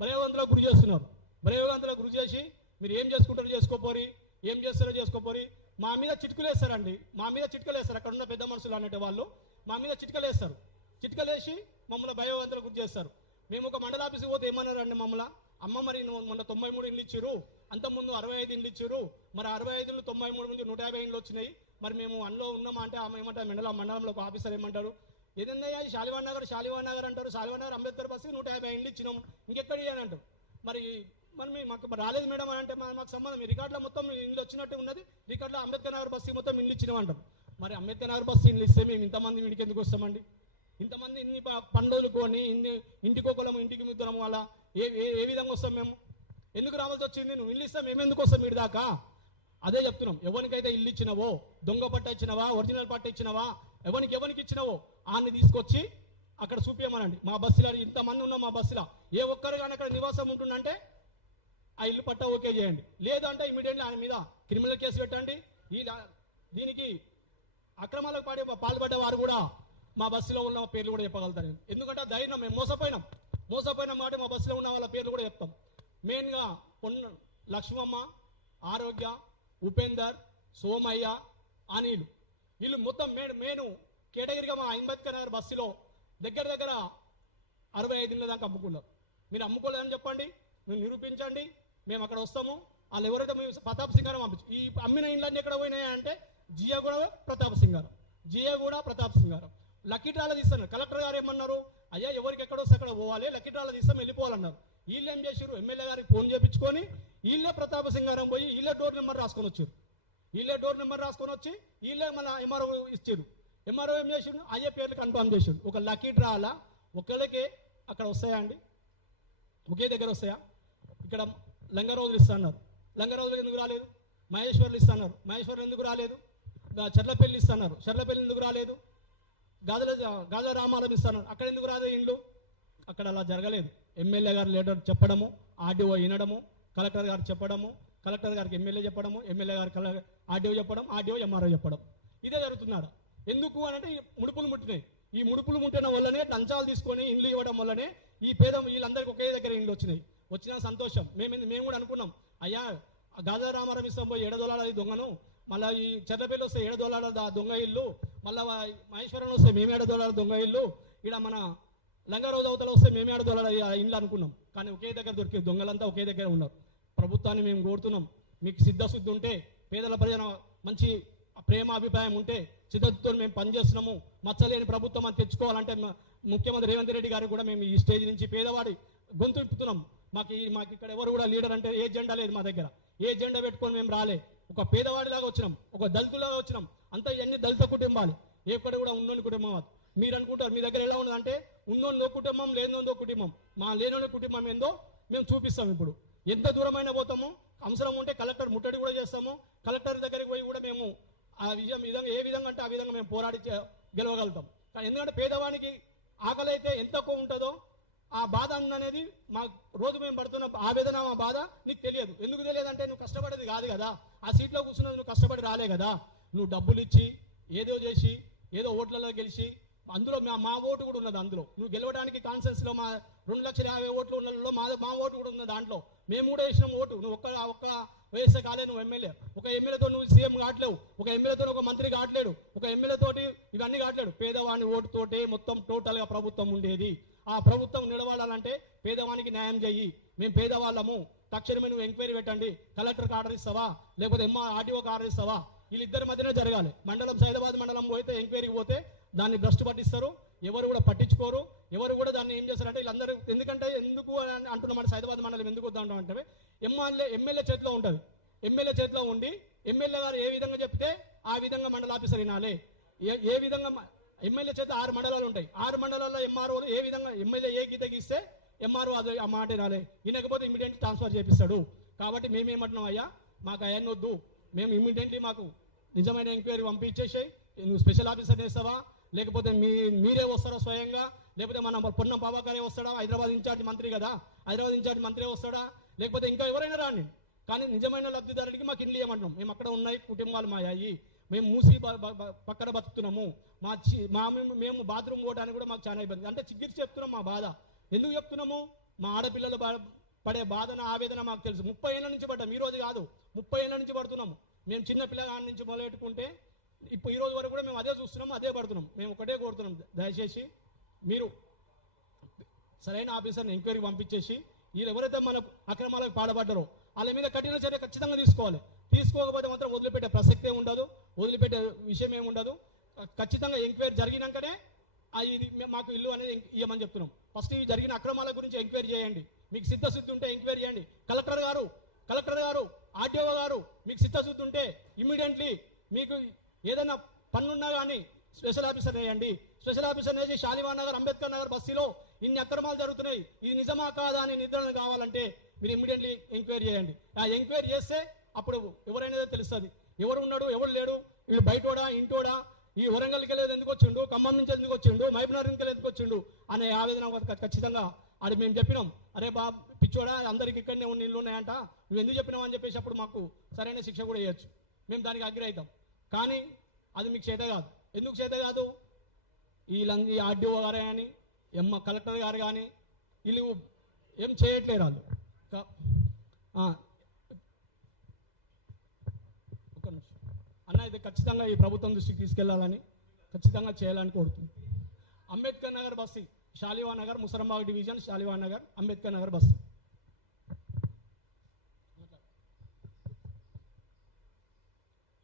భయవంతులకు గురి చేస్తున్నారు. భయవంతులకు గురి చేసి మీరు ఏం చేసుకుంటారో చేసుకోపోరి, ఏం చేస్తారో చేసుకోపోరి. మా మీద చిట్కలు వేస్తారండి, మా మీద చిట్కలు వేస్తారు. అక్కడ ఉన్న పెద్ద మనుషులు అనేటి వాళ్ళు మా మీద చిట్కలు వేస్తారు. చిట్కలేసి మమ్మల్ని భయవంతులకు గురి చేస్తారు. మేము ఒక మండల ఆఫీస్కి పోతే ఏమన్నారండి మమ్మల్ని, అమ్మ మరి మొన్న 93 ఇండ్లు ఇచ్చారు, అంతకుముందు 65 ఇండ్లు ఇచ్చారు, మరి 65 93 నుంచి 150 ఇండ్లు వచ్చినాయి, మరి మేము అందులో ఉన్నామా అంటే ఆమె ఏమంటారు, మండలంలో ఒక ఆఫీసర్ ఏమంటారు, ఏదన్నా శాలివాన్ నగర్ అంటారు, శాలివాన్ నగర్ అంబేద్కర్ బస్సు 150 ఇండ్లు ఇచ్చినాం, ఇంకెక్కడ అని అంటారు. మరి మాకు రాలేదు మేడం అని అంటే మాకు సంబంధం, మీ రికార్డులో మొత్తం ఇండ్లు వచ్చినట్టు ఉన్నది, రికార్డులో అంబేద్కర్ నగర్ బస్సు మొత్తం ఇండ్లు ఇచ్చినాం అంటారు. మరి అంబేద్కర్ నగర్ బస్సు ఇండ్లు ఇస్తే మేము ఇంతమంది ఇంటికి ఎందుకు వస్తామండి? ఇంతమంది ఇన్ని పండుగలు కొని ఇంటికొకలము ఇంటికి మిత్రము వల్ల ఏ విధంగా వస్తాం? మేము ఎందుకు రావాల్సి వచ్చింది? నువ్వు ఇల్లు ఇస్తాం, మేము ఎందుకు వస్తాం వీడి దాకా? అదే చెప్తున్నాం. ఎవరికైతే ఇల్లు ఇచ్చినావో, దొంగ పట్ట ఇచ్చినవా, ఒరిజినల్ పట్ట ఇచ్చినవా, ఎవరికి ఇచ్చినావో ఆన్ని తీసుకొచ్చి అక్కడ చూపించమనండి. మా బస్సులో ఇంతమంది ఉన్నాం, మా బస్సులో ఏ ఒక్కరు కానీ అక్కడ నివాసం ఉంటుందంటే ఆ ఇల్లు పట్ట ఓకే చేయండి. లేదు అంటే ఇమీడియట్లీ ఆయన మీద క్రిమినల్ కేసు పెట్టండి. దీనికి అక్రమాలకు పాల్పడ్డ వారు కూడా మా బస్సులో ఉన్న పేర్లు కూడా చెప్పగలుగుతారు. ఎందుకంటే ధైర్యం, మేము మోసపోయిన మాట మా బస్సులో ఉన్న వాళ్ళ పేర్లు కూడా చెప్తాం. మెయిన్గా లక్ష్మమ్మ, ఆరోగ్య, ఉపేందర్, సోమయ్య, అనిల్, వీళ్ళు మొత్తం మెయిన్ కేటగిరీగా మా అంబేద్కర్ నగర్ బస్సులో దగ్గర 65 ఇళ్ళ దాకా అమ్ముకున్నారు. మీరు అమ్ముకోలేదని చెప్పండి, మీరు నిరూపించండి, మేము అక్కడ వస్తాము. వాళ్ళు ఎవరైతే మేము ప్రతాప్ సింగ్ గారు పంపించు. ఈ అమ్మిన ఇళ్ళన్నీ ఎక్కడ పోయినాయి అంటే జియాగూడ ప్రతాప్ సింగ్ గారు లక్కీ డ్రాలో తీస్తున్నారు. కలెక్టర్ గారు ఏమన్నారు, అయ్యా ఎవరికి ఎక్కడ వస్తే అక్కడ పోవాలి, లక్కీ డ్రాలో తీస్తాం వెళ్ళిపోవాలన్నారు. వీళ్ళు ఏం చేశారు, ఎమ్మెల్యే గారికి ఫోన్ చేయించుకొని వీళ్ళే ప్రతాప్ సింగ్ గారు పోయి వీళ్ళే డోర్ నెంబర్ రాసుకొని వచ్చి వీళ్ళే మన ఎంఆర్ఓ ఇచ్చారు. ఎంఆర్ఓ ఏం చేసిండు, అయ్యే పేర్లు కన్ఫర్మ్ చేసిండు. ఒక లక్కీ డ్రాలా ఒకళ్ళకే అక్కడ వస్తాయా అండి? ఒకే దగ్గర వస్తాయా? ఇక్కడ లంగరోజులు ఇస్తున్నారు, లంగరోజులు ఎందుకు రాలేదు? మహేశ్వర్లు ఇస్తున్నారు, మహేశ్వర్లు ఎందుకు రాలేదు? చర్లపల్లి ఇస్తున్నారు, చర్లపల్లి ఎందుకు రాలేదు? గాజా రామాలం ఇస్తున్నారు, అక్కడ ఎందుకు రాదు ఇండ్లు? అక్కడ అలా జరగలేదు. ఎమ్మెల్యే గారు లెటర్ చెప్పడము, ఆర్డీఓ వినడము, కలెక్టర్ గారు చెప్పడము, కలెక్టర్ గారికి ఎమ్మెల్యే చెప్పడము, ఎమ్మెల్యే గారు ఆర్డీఓ చెప్పడం, ఆర్డీఓ ఎంఆర్ఓ చెప్పడం, ఇదే జరుగుతున్నారు. ఎందుకు అని అంటే ముడుపులు ముట్టినాయి. ఈ ముడుపులు ముట్టిన వల్లనే లంచాలు తీసుకొని ఇండ్లు ఇవ్వడం వల్లనే ఈ వీళ్ళందరికీ ఒకే దగ్గర ఇండ్లు వచ్చిన సంతోషం. మేము కూడా అనుకున్నాం, అయ్యా గాజా రామారం ఇస్తాం పోయి $7 దొంగను, మళ్ళీ ఈ చెర్లపల్లి వస్తే $7 దొంగ ఇల్లు, మళ్ళీ మహేశ్వరం వస్తే మేము $7 దొంగ ఇల్లు, ఇక్కడ మన లంగారోజు అవతల వస్తే మేము $7 ఇండ్లు అనుకున్నాం. కానీ ఒకే దగ్గర దొరికే దొంగలంతా ఒకే దగ్గర ఉన్నారు. ప్రభుత్వాన్ని మేము కోరుతున్నాం, మీకు సిద్ధశుద్ధి ఉంటే, పేదల ప్రజల మంచి ప్రేమ అభిప్రాయం ఉంటే సిద్ధతో మేము పనిచేస్తున్నాము. మచ్చలేని ప్రభుత్వం అని తెచ్చుకోవాలంటే ముఖ్యమంత్రి రేవంత్ రెడ్డి గారు కూడా మేము ఈ స్టేజ్ నుంచి పేదవాడి గొంతు ఇప్పుతున్నాం. మాకు ఇక్కడ ఎవరు కూడా లీడర్ అంటే ఏ జెండా లేదు మా దగ్గర. ఏ జెండా పెట్టుకొని మేము రాలే, ఒక పేదవాడిలాగా వచ్చినాం, ఒక దళితులాగా వచ్చినాం. అంతా ఇవన్నీ దళిత కుటుంబాలు, ఎక్కడ కూడా ఉన్నోని కుటుంబం. మీరు అనుకుంటారు మీ దగ్గర ఎలా ఉన్నదంటే ఉన్నోందో కుటుంబం లేనోందో కుటుంబం. మా లేనోని కుటుంబం ఏందో మేము చూపిస్తాం. ఇప్పుడు ఎంత దూరమైన పోతామో, అవసరం ఉంటే కలెక్టర్ ముట్టడి కూడా చేస్తాము. కలెక్టర్ దగ్గరికి పోయి కూడా మేము ఆ విధంగా ఏ విధంగా అంటే ఆ విధంగా మేము పోరాడి గెలవగలుగుతాం. కానీ ఎందుకంటే పేదవానికి ఆకలి అయితే ఎంత ఎక్కువ ఉంటుందో ఆ బాధ అనేది మా రోజు మేము పడుతున్న ఆవేదన, ఆ బాధ నీకు తెలియదు. ఎందుకు తెలియదు అంటే నువ్వు కష్టపడేది కాదు కదా. ఆ సీట్లో కూర్చున్నది నువ్వు కష్టపడి రాలే కదా. నువ్వు డబ్బులు ఇచ్చి ఏదో చేసి ఏదో ఓట్లలో గెలిచి, అందులో మా ఓటు కూడా ఉన్నది. అందులో నువ్వు గెలవడానికి కాన్సెన్స్లో మా 2,50,000 ఓట్లు ఉన్నలో మా ఓటు కూడా ఉన్నది. దాంట్లో మేము కూడా వేసినాం ఓటు. నువ్వు ఒక్క వేస్తే కాలే నువ్వు ఎమ్మెల్యే. ఒక ఎమ్మెల్యేతో నువ్వు సీఎం కావట్లేవు, ఒక ఎమ్మెల్యేతో ఒక మంత్రి కావట్లేడు, ఒక ఎమ్మెల్యేతోటి ఇవన్నీ కావట్లేడు. పేదవాని ఓటుతోటే మొత్తం టోటల్గా ప్రభుత్వం ఉండేది. ఆ ప్రభుత్వం నిలబడాలంటే పేదవానికి న్యాయం చెయ్యి. మేము పేదవాళ్ళము, తక్షణమే నువ్వు ఎంక్వైరీ పెట్టండి. కలెక్టర్కి ఆర్డర్ ఇస్తావా లేకపోతే ఆర్డీఓకి ఆర్డర్ ఇస్తావా? వీళ్ళిద్దరి మధ్యనే జరగాలి. మండలం సైదాబాద్ మండలం పోతే ఎంక్వైరీకి పోతే దాన్ని భ్రష్టు పట్టిస్తారు. ఎవరు కూడా పట్టించుకోరు. ఎవరు కూడా దాన్ని ఏం చేస్తారంటే వీళ్ళందరూ ఎందుకు అంటున్నామంటే సైదాబాద్ మండలం ఎందుకు వద్దాం అంటే ఎమ్మెల్యే చేతిలో ఉంటుంది. ఎమ్మెల్యే చేతిలో ఉండి ఎమ్మెల్యే గారు ఏ విధంగా చెప్తే ఆ విధంగా మండల ఆఫీసర్ వినాలి. ఏ విధంగా ఎమ్మెల్యే చేత 6 మండలాలు ఉంటాయి. 6 మండలాల్లో ఎంఆర్ఓలు ఏ విధంగా ఎమ్మెల్యే ఏ గీత గీస్తే ఎంఆర్ఓ అది ఆ మాట వినాలి. వినకపోతే ఇమీడియట్లీ ట్రాన్స్ఫర్ చేపిస్తాడు. కాబట్టి మేమేమంటున్నాం, అయ్యా మాకు అవన్నీ వద్దు, మేము ఇమీడియట్లీ మాకు నిజమైన ఎంక్వైరీ పంపించేసాయి. నువ్వు స్పెషల్ ఆఫీసర్ చేస్తావా లేకపోతే మీరే వస్తారా స్వయంగా, లేకపోతే మన పొన్నం ప్రభాకరే వస్తాడా? హైదరాబాద్ ఇన్ఛార్జ్ మంత్రి కదా, హైదరాబాద్ ఇన్ఛార్జ్ మంత్రి వస్తాడా? లేకపోతే ఇంకా ఎవరైనా రాని. కానీ నిజమైన లబ్ధిదారుడికి మాకు ఇండ్లు ఇవ్వమంటున్నాం. మేము అక్కడ ఉన్నాయి కుటుంబాలు మా అయ్యి, మేము మూసి పక్కన బతుకుతున్నాము. మేము బాత్రూమ్ పోవడానికి కూడా మాకు చాలా ఇబ్బంది. అంటే చిగ్గిరి చెప్తున్నాం మా బాధ. ఎందుకు చెప్తున్నాము? మా ఆడపిల్లలు పడే బాధన ఆవేదన మాకు తెలుసు. 30 ఏళ్ళ నుంచి పడ్డాం, ఈ రోజు కాదు, 30 ఏళ్ళ నుంచి పడుతున్నాము. మేము చిన్న పిల్లగాడి నుంచి మొదలెట్టుకుంటే ఇప్పుడు ఈ రోజు వరకు కూడా మేము అదే చూస్తున్నాము, అదే పడుతున్నాం. మేము ఒకటే కోరుతున్నాం, దయచేసి మీరు సరైన ఆఫీసర్ని ఎంక్వైరీకి పంపించేసి వీళ్ళు ఎవరైతే మన అక్రమాలకు పాల్పడ్డారో వాళ్ళ మీద కఠిన చర్య ఖచ్చితంగా తీసుకోవాలి. తీసుకోకపోతే మాత్రం వదిలిపెట్టే ప్రసక్తే ఉండదు, వదిలిపెట్టే విషయం ఏమి ఉండదు. ఖచ్చితంగా ఎంక్వైరీ జరిగినాకనే ఇది మాకు ఇల్లు అనేది ఇవ్వమని చెప్తున్నాం. ఫస్ట్ ఇవి జరిగిన అక్రమాల గురించి ఎంక్వైరీ చేయండి. మీకు సిద్ధశుద్ధి ఉంటే ఎంక్వైరీ చేయండి. కలెక్టర్ గారు ఆర్టీఓ గారు మీకు సిద్ధశుద్ధి ఉంటే ఇమ్మీడియట్లీ మీకు ఏదైనా పన్నున్నా కానీ స్పెషల్ ఆఫీసర్ వేయండి. స్పెషల్ ఆఫీసర్ వేసి షాలివాన్ నగర్, అంబేద్కర్ నగర్ బస్తీలో ఇన్ని అక్రమాలు జరుగుతున్నాయి, ఇది నిజమా కాదా అని నిర్ధారణ కావాలంటే మీరు ఇమ్మీడియట్లీ ఎంక్వైరీ చేయండి. ఆ ఎంక్వైరీ చేస్తే అప్పుడు ఎవరైనా తెలుస్తుంది ఎవరు ఉన్నాడు ఎవరు లేడు, వీళ్ళు బయటోడా ఇంటోడా, ఈ వరంగల్కి వెళ్ళేది ఎందుకు వచ్చిండు, ఖమ్మం నుంచి ఎందుకు వచ్చిండు, మహబూబ్నగర్ నుంచి ఎందుకు వచ్చిండు అనే ఆవేదన ఖచ్చితంగా అది మేము చెప్పినాం. అరే పిచ్చోడా అందరికి ఇక్కడనే ఉన్న ఇల్లు ఉన్నాయంట, నువ్వు ఎందుకు చెప్పినావు అని చెప్పేసి అప్పుడు మాకు సరైన శిక్ష కూడా వేయచ్చు. మేము దానికి అగ్రి అవుతాం. కానీ అది మీకు చేత కాదు. ఎందుకు చేత కాదు? ఈ ఆర్డీఓ గారు కానీ కలెక్టర్ గారు కానీ వీళ్ళు ఏం చేయట్లేరు. వాళ్ళు ఒక్క నిమిషం అన్న, ఇది ఖచ్చితంగా ఈ ప్రభుత్వం దృష్టికి తీసుకెళ్లాలని ఖచ్చితంగా చేయాలని కోరుతుంది. అంబేద్కర్ నగర్ బస్తీ, షాలివాన్ నగర్, ముసరాంబాగ్ డివిజన్, షాలివాన్ నగర్, అంబేద్కర్ నగర్ బస్తీ.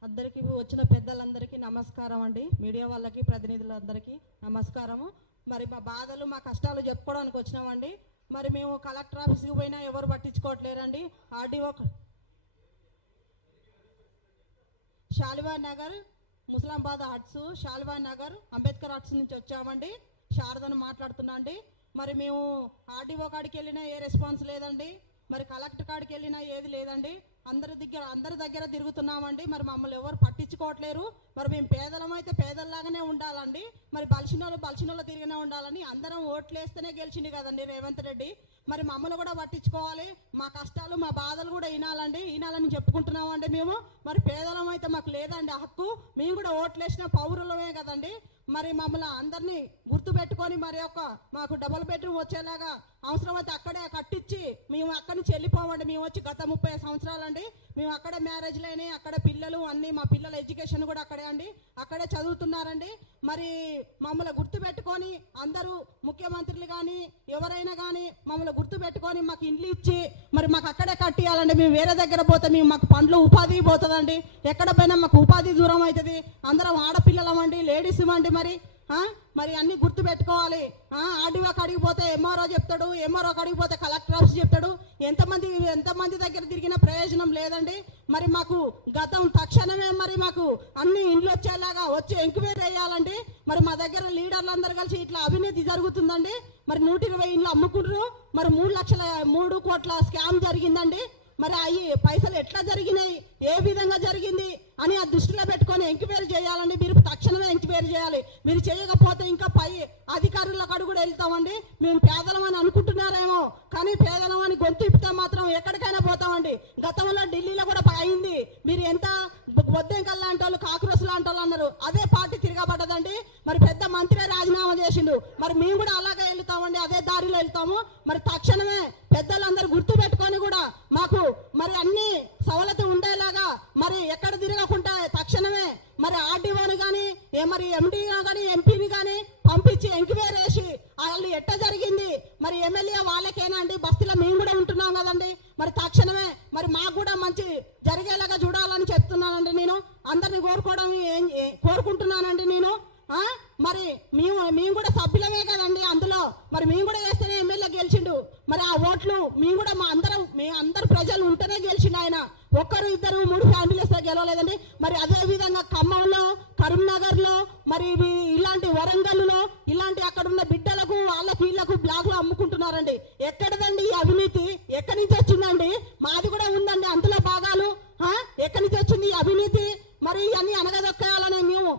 అందరికీ వచ్చిన పెద్దలందరికీ నమస్కారం అండి. మీడియా వాళ్ళకి ప్రతినిధులందరికీ నమస్కారము. మరి మా బాధలు మా కష్టాలు చెప్పుకోవడానికి వచ్చినామండి. మరి మేము కలెక్టర్ ఆఫీస్కి పోయినా ఎవరు పట్టించుకోవట్లేరండి. RDO Shalivan Nagar, Muslambad arts, Shalivan Nagar, Ambedkar arts నుంచి వచ్చామండి. శారదను మాట్లాడుతున్నా అండి. మరి మేము ఆర్డీఓ కాడికి వెళ్ళినా ఏ రెస్పాన్స్ లేదండి. మరి కలెక్టర్ కాడికి వెళ్ళినా ఏది లేదండి. అందరి దగ్గర తిరుగుతున్నామండి. మరి మమ్మల్ని ఎవరు పట్టించుకోవట్లేరు. మరి మేము పేదలం అయితే పేదల్లాగానే ఉండాలండి. మరి బలిసినోళ్ళు తిరిగినే ఉండాలని అందరం ఓట్లేస్తేనే గెలిచింది కదండి రేవంత్ రెడ్డి. మరి మమ్మల్ని కూడా పట్టించుకోవాలి, మా కష్టాలు మా బాధలు కూడా వినాలని చెప్పుకుంటున్నామండి మేము. మరి పేదలం అయితే మాకు లేదండి హక్కు. మేము కూడా ఓట్లేసిన పౌరులమే కదండి. మరి మమ్మల్ని అందరినీ గుర్తుపెట్టుకొని మరి మాకు డబుల్ బెడ్రూమ్ వచ్చేలాగా అవసరమైతే అక్కడే కట్టించి మేము అక్కడి నుంచి వెళ్ళిపోమండి. మేము వచ్చి గత 30 సంవత్సరాలండి మేము అక్కడే మ్యారేజ్లు అయినాయి, అక్కడ పిల్లలు అన్నీ, మా పిల్లల ఎడ్యుకేషన్ కూడా అక్కడే అండి, అక్కడే చదువుతున్నారండి. మరి మమ్మల్ని గుర్తుపెట్టుకొని అందరూ ముఖ్యమంత్రులు కానీ ఎవరైనా కానీ మమ్మల్ని గుర్తుపెట్టుకొని మాకు ఇండ్లు ఇచ్చి మరి మాకు అక్కడే కట్టియాలండి. మేము వేరే దగ్గర పోతే మాకు పండ్లు ఉపాధి పోతుందండి. ఎక్కడ పోయినా మాకు ఉపాధి దూరం అవుతుంది. అందరం ఆడపిల్లలమండి, లేడీస్ ఇవ్వండి. మరి మరి అన్ని గుర్తు పెట్టుకోవాలి. ఆర్డీఓ కాడికి పోతే ఎంఆర్ఓ చెప్తాడు, ఎంఆర్ఓ కాడికి పోతే కలెక్టర్ ఆఫీస్ చెప్తాడు. ఎంతమంది దగ్గర తిరిగిన ప్రయోజనం లేదండి. మరి మాకు గతం తక్షణమే మరి మాకు అన్ని ఇండ్లు వచ్చేలాగా వచ్చి ఎంక్వైరీ వేయాలండి. మరి మా దగ్గర లీడర్లు అందరూ కలిసి ఇట్లా అవినీతి జరుగుతుందండి. మరి 120 ఇండ్లు అమ్ముకుంటారు. మరి 3 కోట్ల స్కామ్ జరిగిందండి. మరి అవి పైసలు ఎట్లా జరిగినాయి, ఏ విధంగా జరిగింది అని ఆ దృష్టిలో పెట్టుకొని ఎంక్వైరీ చేయాలండి. మీరు తక్షణమే ఎంక్వైరీ చేయాలి. మీరు చేయకపోతే ఇంకా పై అధికారుల కాడు కూడా వెళ్తామండి. మేము పేదలమని అనుకుంటున్నారేమో, కానీ పేదలమని గొంతు ఇప్పితే మాత్రం ఎక్కడికైనా పోతామండి. గతంలో ఢిల్లీలో కూడా అయింది. మీరు ఎంత వద్దెంకల్ లాంటి వాళ్ళు, కాక్రోస్ లాంటి వాళ్ళు అన్నారు, అదే పార్టీ తిరగబడ్డదండి. మరి పెద్ద మంత్రి రాజీనామా చేసిండు. మరి మేము కూడా అలాగే వెళ్తామండి, అదే దారిలో వెళ్తాము. మరి తక్షణమే పెద్దలందరూ గుర్తు పెట్టుకొని కూడా మాకు మరి అన్ని సవలతు ఉండేలాగా మరి ఎక్కడ తిరగకుండా తక్షణమే మరి ఆర్డీఓని కానీ మరి ఎండీగా కానీ ఎంపీని కానీ పంపించి ఎంక్వైరీ చేసి వాళ్ళు ఎట్ట జరిగింది మరి ఎమ్మెల్యే వాళ్ళకేనా అండి, బస్తీలో మేము కూడా ఉంటున్నాం కదండి. మరి తక్షణమే మరి మాకు కూడా మంచి జరిగేలాగా చూడాలని చెప్తున్నానండి. నేను అందరిని కోరుకుంటున్నానండి నేను. మరి మేము కూడా సభ్యులమే కదండి అందులో. మరి మేము కూడా వేస్తేనే ఎమ్మెల్యే గెలిచిండు. మరి ఆ ఓట్లు మేము కూడా అందరు ప్రజలు ఉంటేనే గెలిచిండు ఆయన. 1, 2, 3 ఫ్యామిలీస్ గెలవలేదండి. మరి అదే విధంగా ఖమ్మంలో, కరీంనగర్లో, మరి ఇలాంటి వరంగల్లో ఇలాంటి అక్కడ ఉన్న బిడ్డలకు వాళ్ళకి వీళ్ళకు బ్లాక్లో అమ్ముకుంటున్నారండి. ఎక్కడదండి ఈ అవినీతి? ఎక్కడి నుంచి వచ్చిందండి? మాది కూడా ఉందండి అందులో భాగాలు. ఎక్కడి నుంచి వచ్చింది ఈ అవినీతి? మరి ఇవన్నీ అనగదొక్కాలని మేము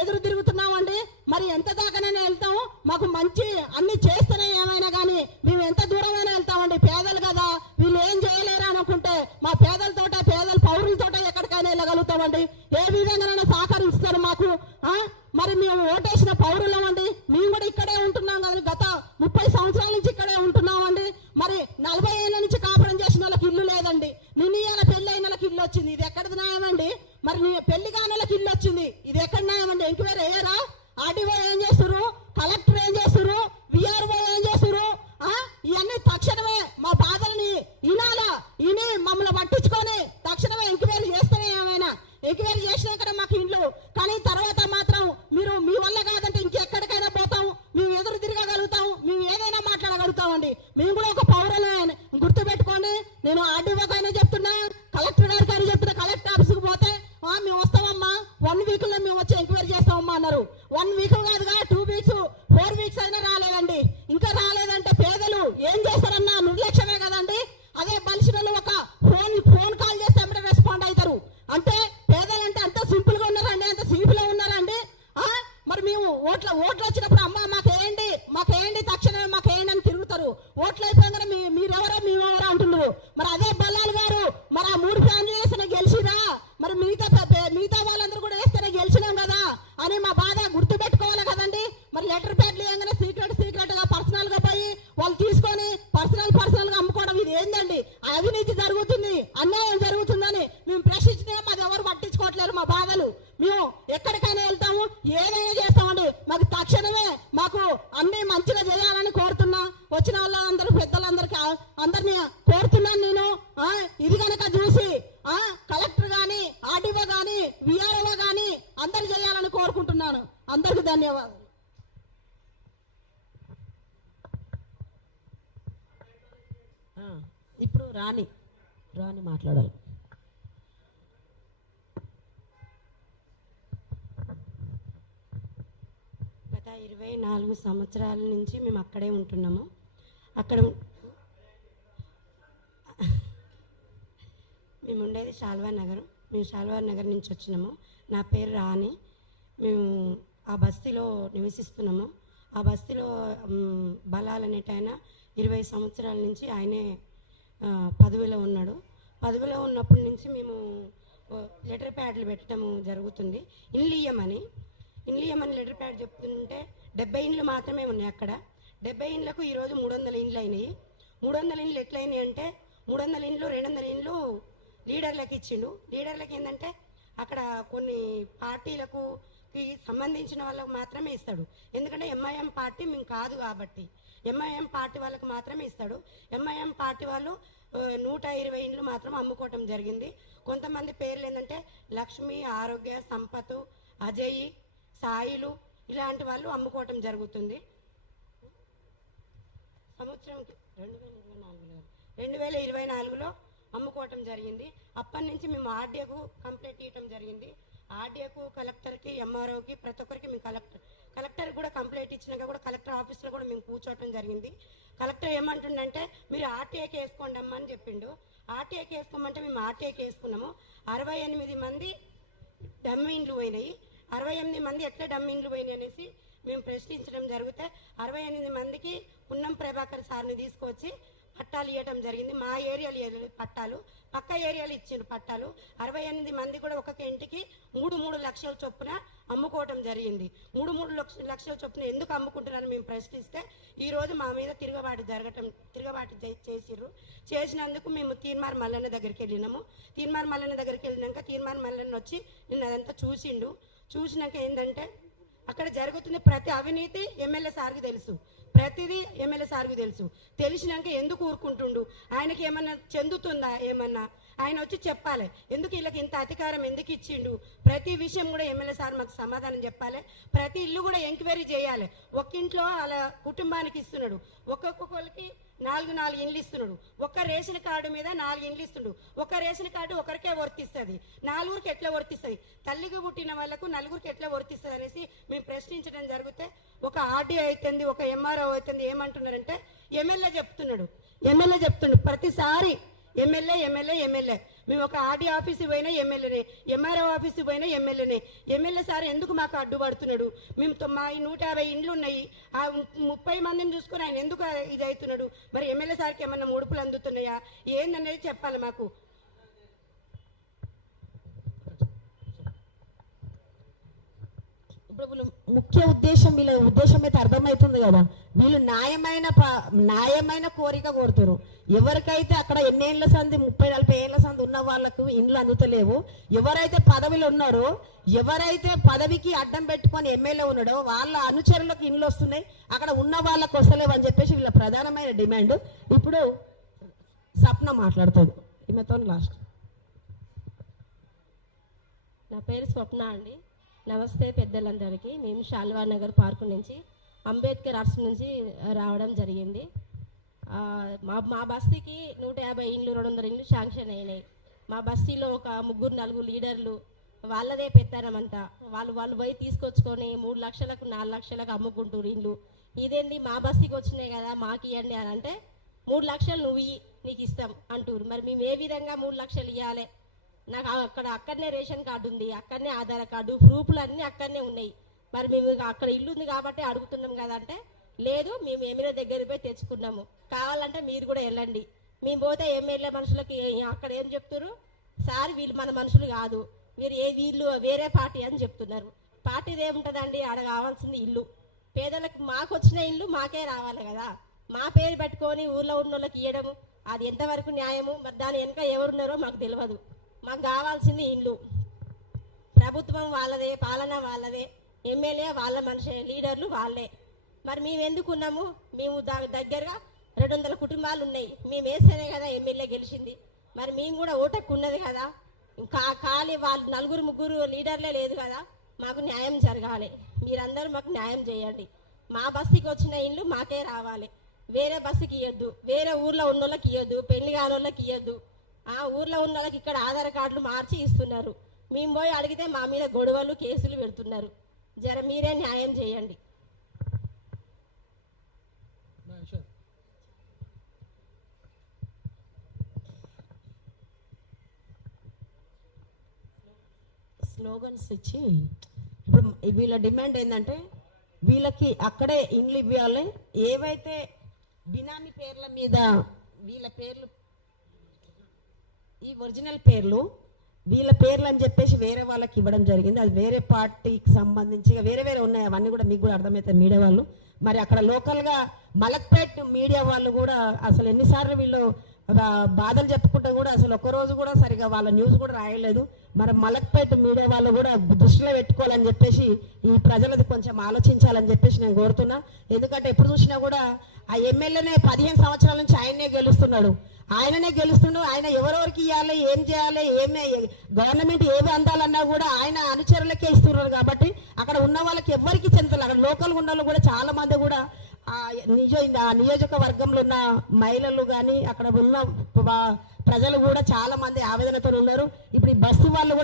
ఎదురు తిరుగుతున్నామండి. మరి ఎంత దాకానైనా వెళ్తాము. మాకు మంచి అన్ని చేస్తేనే ఏమైనా కానీ మేము ఎంత దూరమైనా వెళ్తామండి. పేదలు కదా, వీళ్ళు ఏం చేయలేరు అనుకుంటే మా పేదల పౌరులతోట ఎక్కడికైనా వెళ్ళగలుగుతామండి. ఏ విధంగానైనా సహకరిస్తారు మాకు. మరి మేము ఓటేసిన పౌరులం అండి. మేము కూడా ఇక్కడే ఉంటున్నాం కదా, గత 30 సంవత్సరాల నుంచి ఇక్కడే ఉంటున్నామండి. మరి 40 ఏళ్ళ నుంచి కాపురం చేసిన వాళ్ళకి ఇల్లు లేదండి. నిన్న పెళ్లి అయిన వాళ్ళకి ఇల్లు వచ్చింది. ఇది ఎక్కడిది న్యాయమండి? మరి పెళ్లి కాని వాళ్ళకి ఇల్లు వచ్చింది. ఇది ఎక్కడ న్యాయమండి? ఎంక్వైరీ అయ్యారా? ఆర్డీఓ ఏం చేస్తున్నారు? కలెక్టర్ ఏం చేస్తున్నారు? విఆర్ఓ ఏం చేస్తున్నారు? ఇవన్నీ తక్షణమే మా బాధల్ని ఇని మమ్మల్ని పట్టించుకొని తక్షణమే ఎంక్వైరీ చేస్తేనే ఏమైనా. ఎంక్వైరీ చేసినాకనే మాకు ఇండ్లు, కానీ తర్వాత మాత్రం మీరు మీ వల్ల కాదంటే ఇంకెక్కడికైనా పోతాం, మేము ఎదురు తిరగగలుగుతాం, మేము ఏదైనా మాట్లాడగలుగుతామండి. మేము కూడా ఒక పౌరులే గుర్తు పెట్టుకోండి. నేను ఆర్డీఓకైనా చెప్తున్నా, కలెక్టర్ గారికి చెప్తున్నా. కలెక్టర్ ఆఫీస్కి పోతే మేము వస్తామమ్మా, 1 వీక్లో మేము వచ్చి ఎంక్వైరీ చేస్తామమ్మా అన్నారు. 1 వీక్ కాదుగా, 2 వీక్స్ 4 వీక్స్ అయినా రాలేదండి. ఇంకా రాలేదంటే పేదలు ఏం చేస్తారన్నా? నిర్లక్ష్యమే కదండి. అదే బలిసిన ఒక ఫోన్ కాల్ చేస్తే ఎమ్మడే రెస్పాండ్ అవుతారు. అంటే పేదలంటే అంత సింపుల్ గా ఉన్నారండి, అంత సీపులో ఉన్నారండి. మరి మేము ఓట్లు వచ్చినప్పుడు అమ్మ మాకేంటి తక్షణమే మాకేంటి అని తిరుగుతారు. ఓట్లు అయిపోయినా మీరెవరో మేమెవరో అంటున్నారు. మరి అదే బల్లాలు గారు మరి ఆ 3 ఫ్యామిలీస్ గెలిచిరా, మరి మిగతా వాళ్ళందరూ కూడా వేస్తేనే గెలిచినాం కదా అని మా బాధ గుర్తు పెట్టుకోవాలి కదండి. మరి లెటర్ ప్యాడ్లు ఏంగానే సీక్రెట్ గా పర్సనల్ గా పోయి వాళ్ళు తీసుకొని పర్సనల్ గా అమ్ముకోవడం, ఇది ఏందండి? అవినీతి జరుగుతుంది, అన్యాయం జరుగుతుందని మేము ప్రశ్నించినా అది ఎవరు పట్టించుకోవట్లేరు. మా బాధలు మేము ఎక్కడికైనా వెళ్తాము, ఏదైనా చేస్తామండి. మాకు తక్షణమే మాకు అన్ని మంచిగా చేయాలని కోరుతున్నా. వచ్చిన వాళ్ళందరూ పెద్దలందరికీ అందరినీ కోరుతున్నాను నేను. ఇది కనుక చూసి కలెక్టర్ గాని, ఆర్డీఓ గాని, విఆర్ఓ గాని అందరు చేయాలని కోరుకుంటున్నాను. అందరికీ ధన్యవాదాలు. ఇప్పుడు రాణి మాట్లాడాలి. గత 24 సంవత్సరాల నుంచి మేము అక్కడే ఉంటున్నాము. మేము ఉండేది శాల్వార్ నగర్. మేము శాల్వార్ నగర్ నుంచి వచ్చినాము. నా పేరు రాణి. మేము ఆ బస్తీలో నివసిస్తున్నాము. ఆ బస్తీలో బలాల్ అనేటైన 20 సంవత్సరాల నుంచి ఆయనే పదవిలో ఉన్నాడు. పదవిలో ఉన్నప్పటి నుంచి మేము లెటర్ ప్యాడ్లు పెట్టడం జరుగుతుంది. ఇండ్లు ఇయ్యమని లెటర్ ప్యాడ్ చెప్తుంటే 70 ఇండ్లు మాత్రమే ఉన్నాయి అక్కడ. 70 ఇండ్లకు ఈరోజు 300 ఇండ్లు అయినాయి. 300 ఇండ్లు ఎట్లయినాయి అంటే 300 ఇండ్లు 200 ఇండ్లు లీడర్లకు ఇచ్చిండు. లీడర్లకు ఏంటంటే అక్కడ కొన్ని పార్టీలకు సంబంధించిన వాళ్ళకు మాత్రమే ఇస్తాడు. ఎందుకంటే ఎంఐఎం పార్టీ మేము కాదు కాబట్టి ఎంఐఎం పార్టీ వాళ్ళకు మాత్రమే ఇస్తాడు. ఎంఐఎం పార్టీ వాళ్ళు 120 ఇండ్లు మాత్రం అమ్ముకోవటం జరిగింది. కొంతమంది పేర్లు ఏంటంటే లక్ష్మి, ఆరోగ్య, సంపత్, అజయ్, సాయిలు ఇలాంటి వాళ్ళు అమ్ముకోవటం జరుగుతుంది. సంవత్సరం 2024లో అమ్ముకోవటం జరిగింది. అప్పటి నుంచి మేము ఆర్డీఓకు కంప్లైంట్ ఇవ్వటం జరిగింది. ఆర్డీఓకు, కలెక్టర్కి, ఎంఆర్ఓకి, ప్రతి ఒక్కరికి మేము కలెక్టర్ కూడా కంప్లైంట్ ఇచ్చినాక కూడా కలెక్టర్ ఆఫీస్లో కూడా మేము కూర్చోవటం జరిగింది. కలెక్టర్ ఏమంటుండంటే మీరు ఆర్టీఐకి వేసుకోండి అమ్మా అని చెప్పిండు. ఆర్టీఐకి వేసుకోమంటే మేము ఆర్టీఐకి వేసుకున్నాము. 68 మంది డమ్మిన్లు పోయినాయి. 68 మంది ఎట్లా డమ్మిన్లు పోయినాయి అనేసి మేము ప్రశ్నించడం జరిగితే 68 మందికి పున్నం ప్రభాకర్ సార్ని తీసుకొచ్చి పట్టాలు ఇవ్వటం జరిగింది. మా ఏరియాలు పట్టాలు, పక్క ఏరియాలు ఇచ్చిన పట్టాలు. 68 మంది కూడా ఒక్కొక్క ఇంటికి 3 లక్షల చొప్పున అమ్ముకోవటం జరిగింది. 3 లక్షల చొప్పున ఎందుకు అమ్ముకుంటున్నారని మేము ప్రశ్నిస్తే ఈరోజు మా మీద తిరగబాటు చేసినందుకు మేము తీర్మార్ మల్లన్న దగ్గరికి వెళ్ళినాము. తీర్మార్ మల్లన్న దగ్గరికి వెళ్ళినాక తీర్మార్ మల్లన్న వచ్చి నిన్న అదంతా చూసిండు. చూసినాక ఏంటంటే అక్కడ జరుగుతున్న ప్రతి అవినీతి ఎమ్మెల్యే సార్కి తెలుసు, ప్రతిదీ ఎమ్మెల్యే సార్కి తెలుసు. తెలిసినాక ఎందుకు ఊరుకుంటుండు? ఆయనకి ఏమన్నా చెందుతుందా? ఏమన్నా ఆయన వచ్చి చెప్పాలి. ఎందుకు వీళ్ళకి ఇంత అధికారం ఎందుకు ఇచ్చిండు? ప్రతి విషయం కూడా ఎమ్మెల్యే సార్ మాకు సమాధానం చెప్పాలి. ప్రతి ఇల్లు కూడా ఎంక్వైరీ చేయాలి. ఒక్క ఇంట్లో అలా కుటుంబానికి ఇస్తున్నాడు, ఒక్కొక్కరికి 4 ఇండ్లు ఇస్తున్నాడు. ఒక్క రేషన్ కార్డు మీద 4 ఇండ్లు ఇస్తున్నాడు. ఒక్క రేషన్ కార్డు ఒకరికే వర్తిస్తుంది, 4గురికి ఎట్లా వర్తిస్తుంది? తల్లికి పుట్టిన వాళ్ళకు 4గురికి ఎట్లా వర్తిస్తుంది అనేసి మేము ప్రశ్నించడం జరిగితే ఒక ఆర్డీఓ అవుతుంది, ఒక ఎంఆర్ఓ అవుతుంది. ఏమంటున్నారంటే ఎమ్మెల్యే చెప్తుండు ప్రతిసారి ఎమ్మెల్యే. మేము ఒక ఆర్డీ ఆఫీస్కి పోయినా ఎమ్మెల్యేనే, ఎంఆర్ఓ ఆఫీస్కి పోయినా ఎమ్మెల్యేనే. ఎమ్మెల్యే సార్ ఎందుకు మాకు అడ్డుపడుతున్నాడు? మేము మా 150 ఇండ్లు ఉన్నాయి, ఆ 30 మందిని చూసుకొని ఆయన ఎందుకు ఇది అవుతున్నాడు? మరి ఎమ్మెల్యే సార్కి ఏమన్నా ముడుపులు అందుతున్నాయా ఏందనేది చెప్పాలి మాకు. ఇప్పుడు వీళ్ళు ముఖ్య ఉద్దేశం, వీళ్ళ ఉద్దేశం అయితే అర్థమవుతుంది కదా. వీళ్ళు న్యాయమైన కోరిక కోరుతారు. ఎవరికైతే అక్కడ ఎన్నేళ్ల సంది 30-40 ఏళ్ల సంది ఉన్న వాళ్ళకు ఇండ్లు అందుతలేవు, ఎవరైతే పదవిలో ఉన్నారో, ఎవరైతే పదవికి అడ్డం పెట్టుకొని ఎమ్మెల్యే ఉన్నాడో వాళ్ళ అనుచరులకు ఇండ్లు వస్తున్నాయి, అక్కడ ఉన్న వాళ్ళకు వస్తలేవు అని చెప్పేసి వీళ్ళ ప్రధానమైన డిమాండ్. ఇప్పుడు సప్న మాట్లాడుతుంది, ఈమెతో లాస్ట్. నా పేరు స్వప్న అండి. నమస్తే పెద్దలందరికీ. మేము శాలివార్ నగర్ పార్కు నుంచి అంబేద్కర్ ఆర్ట్స్ నుంచి రావడం జరిగింది. మా బస్తీకి 150 ఇండ్లు 200 ఇండ్లు శాంక్షన్ అయినాయి. మా బస్తీలో ఒక 3-4 లీడర్లు వాళ్ళదే పెత్తనం అంతా. వాళ్ళు పోయి తీసుకొచ్చుకొని 3 లక్షలకు 4 లక్షలకు అమ్ముకుంటారు ఇండ్లు. ఇదేంది మా బస్తీకి వచ్చినాయి కదా మాకు ఇవ్వండి అని అంటే 3 లక్షలు నువ్వు నీకు ఇస్తాం అంటారు. మరి మేము ఏ విధంగా 3 లక్షలు ఇవ్వాలి? నాకు అక్కడనే రేషన్ కార్డు ఉంది, అక్కడనే ఆధార్ కార్డు, ప్రూఫ్లు అన్నీ అక్కడనే ఉన్నాయి. మరి మేము అక్కడ ఇల్లు ఉంది కాబట్టి అడుగుతున్నాం కదా అంటే లేదు, మేము ఎమ్మెల్యే దగ్గర పోయి తెచ్చుకున్నాము, కావాలంటే మీరు కూడా వెళ్ళండి. మేము పోతే ఎమ్మెల్యే మనుషులకి అక్కడ ఏం చెప్తారు? సార్ వీళ్ళు మన మనుషులు కాదు, వీళ్ళు వేరే పార్టీ అని చెప్తున్నారు. పార్టీది ఏముంటుందండి? ఆడ కావాల్సింది ఇల్లు. పేదలకు మాకు వచ్చిన ఇల్లు మాకే రావాలి కదా. మా పేరు పెట్టుకొని ఊర్లో ఉన్న వాళ్ళకి ఇవ్వడము అది ఎంతవరకు న్యాయము? మరి దాని వెనుక ఎవరున్నారో మాకు తెలియదు. మాకు కావాల్సింది ఇల్లు. ప్రభుత్వం వాళ్ళదే, పాలన వాళ్ళదే, ఎమ్మెల్యే వాళ్ళ మనిషే, లీడర్లు వాళ్ళే. మరి మేము ఎందుకున్నాము? మేము దగ్గరగా 200 కుటుంబాలు ఉన్నాయి. మేము వేస్తేనే కదా ఎమ్మెల్యే గెలిచింది. మరి మేము కూడా ఓటకు ఉన్నది కదా. ఖాళీ వాళ్ళు 4-3 లీడర్లే లేదు కదా. మాకు న్యాయం జరగాలి. మీరందరూ మాకు న్యాయం చేయండి. మా బస్తీకి వచ్చిన ఇల్లు మాకే రావాలి. వేరే బస్సుకి ఇవ్వద్దు, వేరే ఊర్లో ఉన్న వాళ్ళకి ఇవ్వద్దు, పెళ్లి కాని వాళ్ళకి ఇవ్వద్దు. ఆ ఊర్లో ఉన్న వాళ్ళకి ఇక్కడ ఆధార్ కార్డులు మార్చి ఇస్తున్నారు. మేము పోయి అడిగితే మా మీద గొడవలు కేసులు పెడుతున్నారు. జర మీరే న్యాయం చేయండి. స్లోగన్స్ ఇచ్చి ఇప్పుడు వీళ్ళ డిమాండ్ ఏంటంటే వీళ్ళకి అక్కడే ఇండ్లు ఇవ్వాలి. ఏవైతే బినామీ పేర్ల మీద వీళ్ళ పేర్లు, ఈ ఒరిజినల్ పేర్లు వీళ్ళ పేర్లు అని చెప్పేసి వేరే వాళ్ళకి ఇవ్వడం జరిగింది. అది వేరే పార్టీకి సంబంధించి వేరే ఉన్నాయి. అవన్నీ కూడా మీకు కూడా అర్థమవుతాయి మీడియా వాళ్ళు. మరి అక్కడ లోకల్గా మలక్పేట్ మీడియా వాళ్ళు కూడా అసలు ఎన్నిసార్లు వీళ్ళు బాధలు చెప్పుకుంటే కూడా అసలు ఒక్కరోజు కూడా సరిగా వాళ్ళ న్యూస్ కూడా రాయలేదు. మరి మలక్పేట్ మీడియా వాళ్ళు కూడా దృష్టిలో పెట్టుకోవాలని చెప్పేసి ఈ ప్రజలది కొంచెం ఆలోచించాలని చెప్పేసి నేను కోరుతున్నా. ఎందుకంటే ఎప్పుడు చూసినా కూడా ఆ ఎమ్మెల్యేనే 15 సంవత్సరాల నుంచి ఆయనే గెలుస్తున్నాడు. ఆయన ఎవరెవరికి ఇవ్వాలి, ఏం చేయాలి, గవర్నమెంట్ ఏవి అందాలన్నా కూడా ఆయన అనుచరులకే ఇస్తున్నారు. కాబట్టి అక్కడ అక్కడ ఉన్న వాళ్ళకి ఎవరికి చెందలేదు. అక్కడ లోకల్ ఉన్న వాళ్ళు కూడా చాలా మంది కూడా ఆ నియోజకవర్గంలో ఉన్న మహిళలు కానీ అక్కడ ఉన్న ప్రజలు కూడా చాలా మంది ఆవేదనతో ఉన్నారు. ఇప్పుడు ఈ బస్సు వాళ్ళు కూడా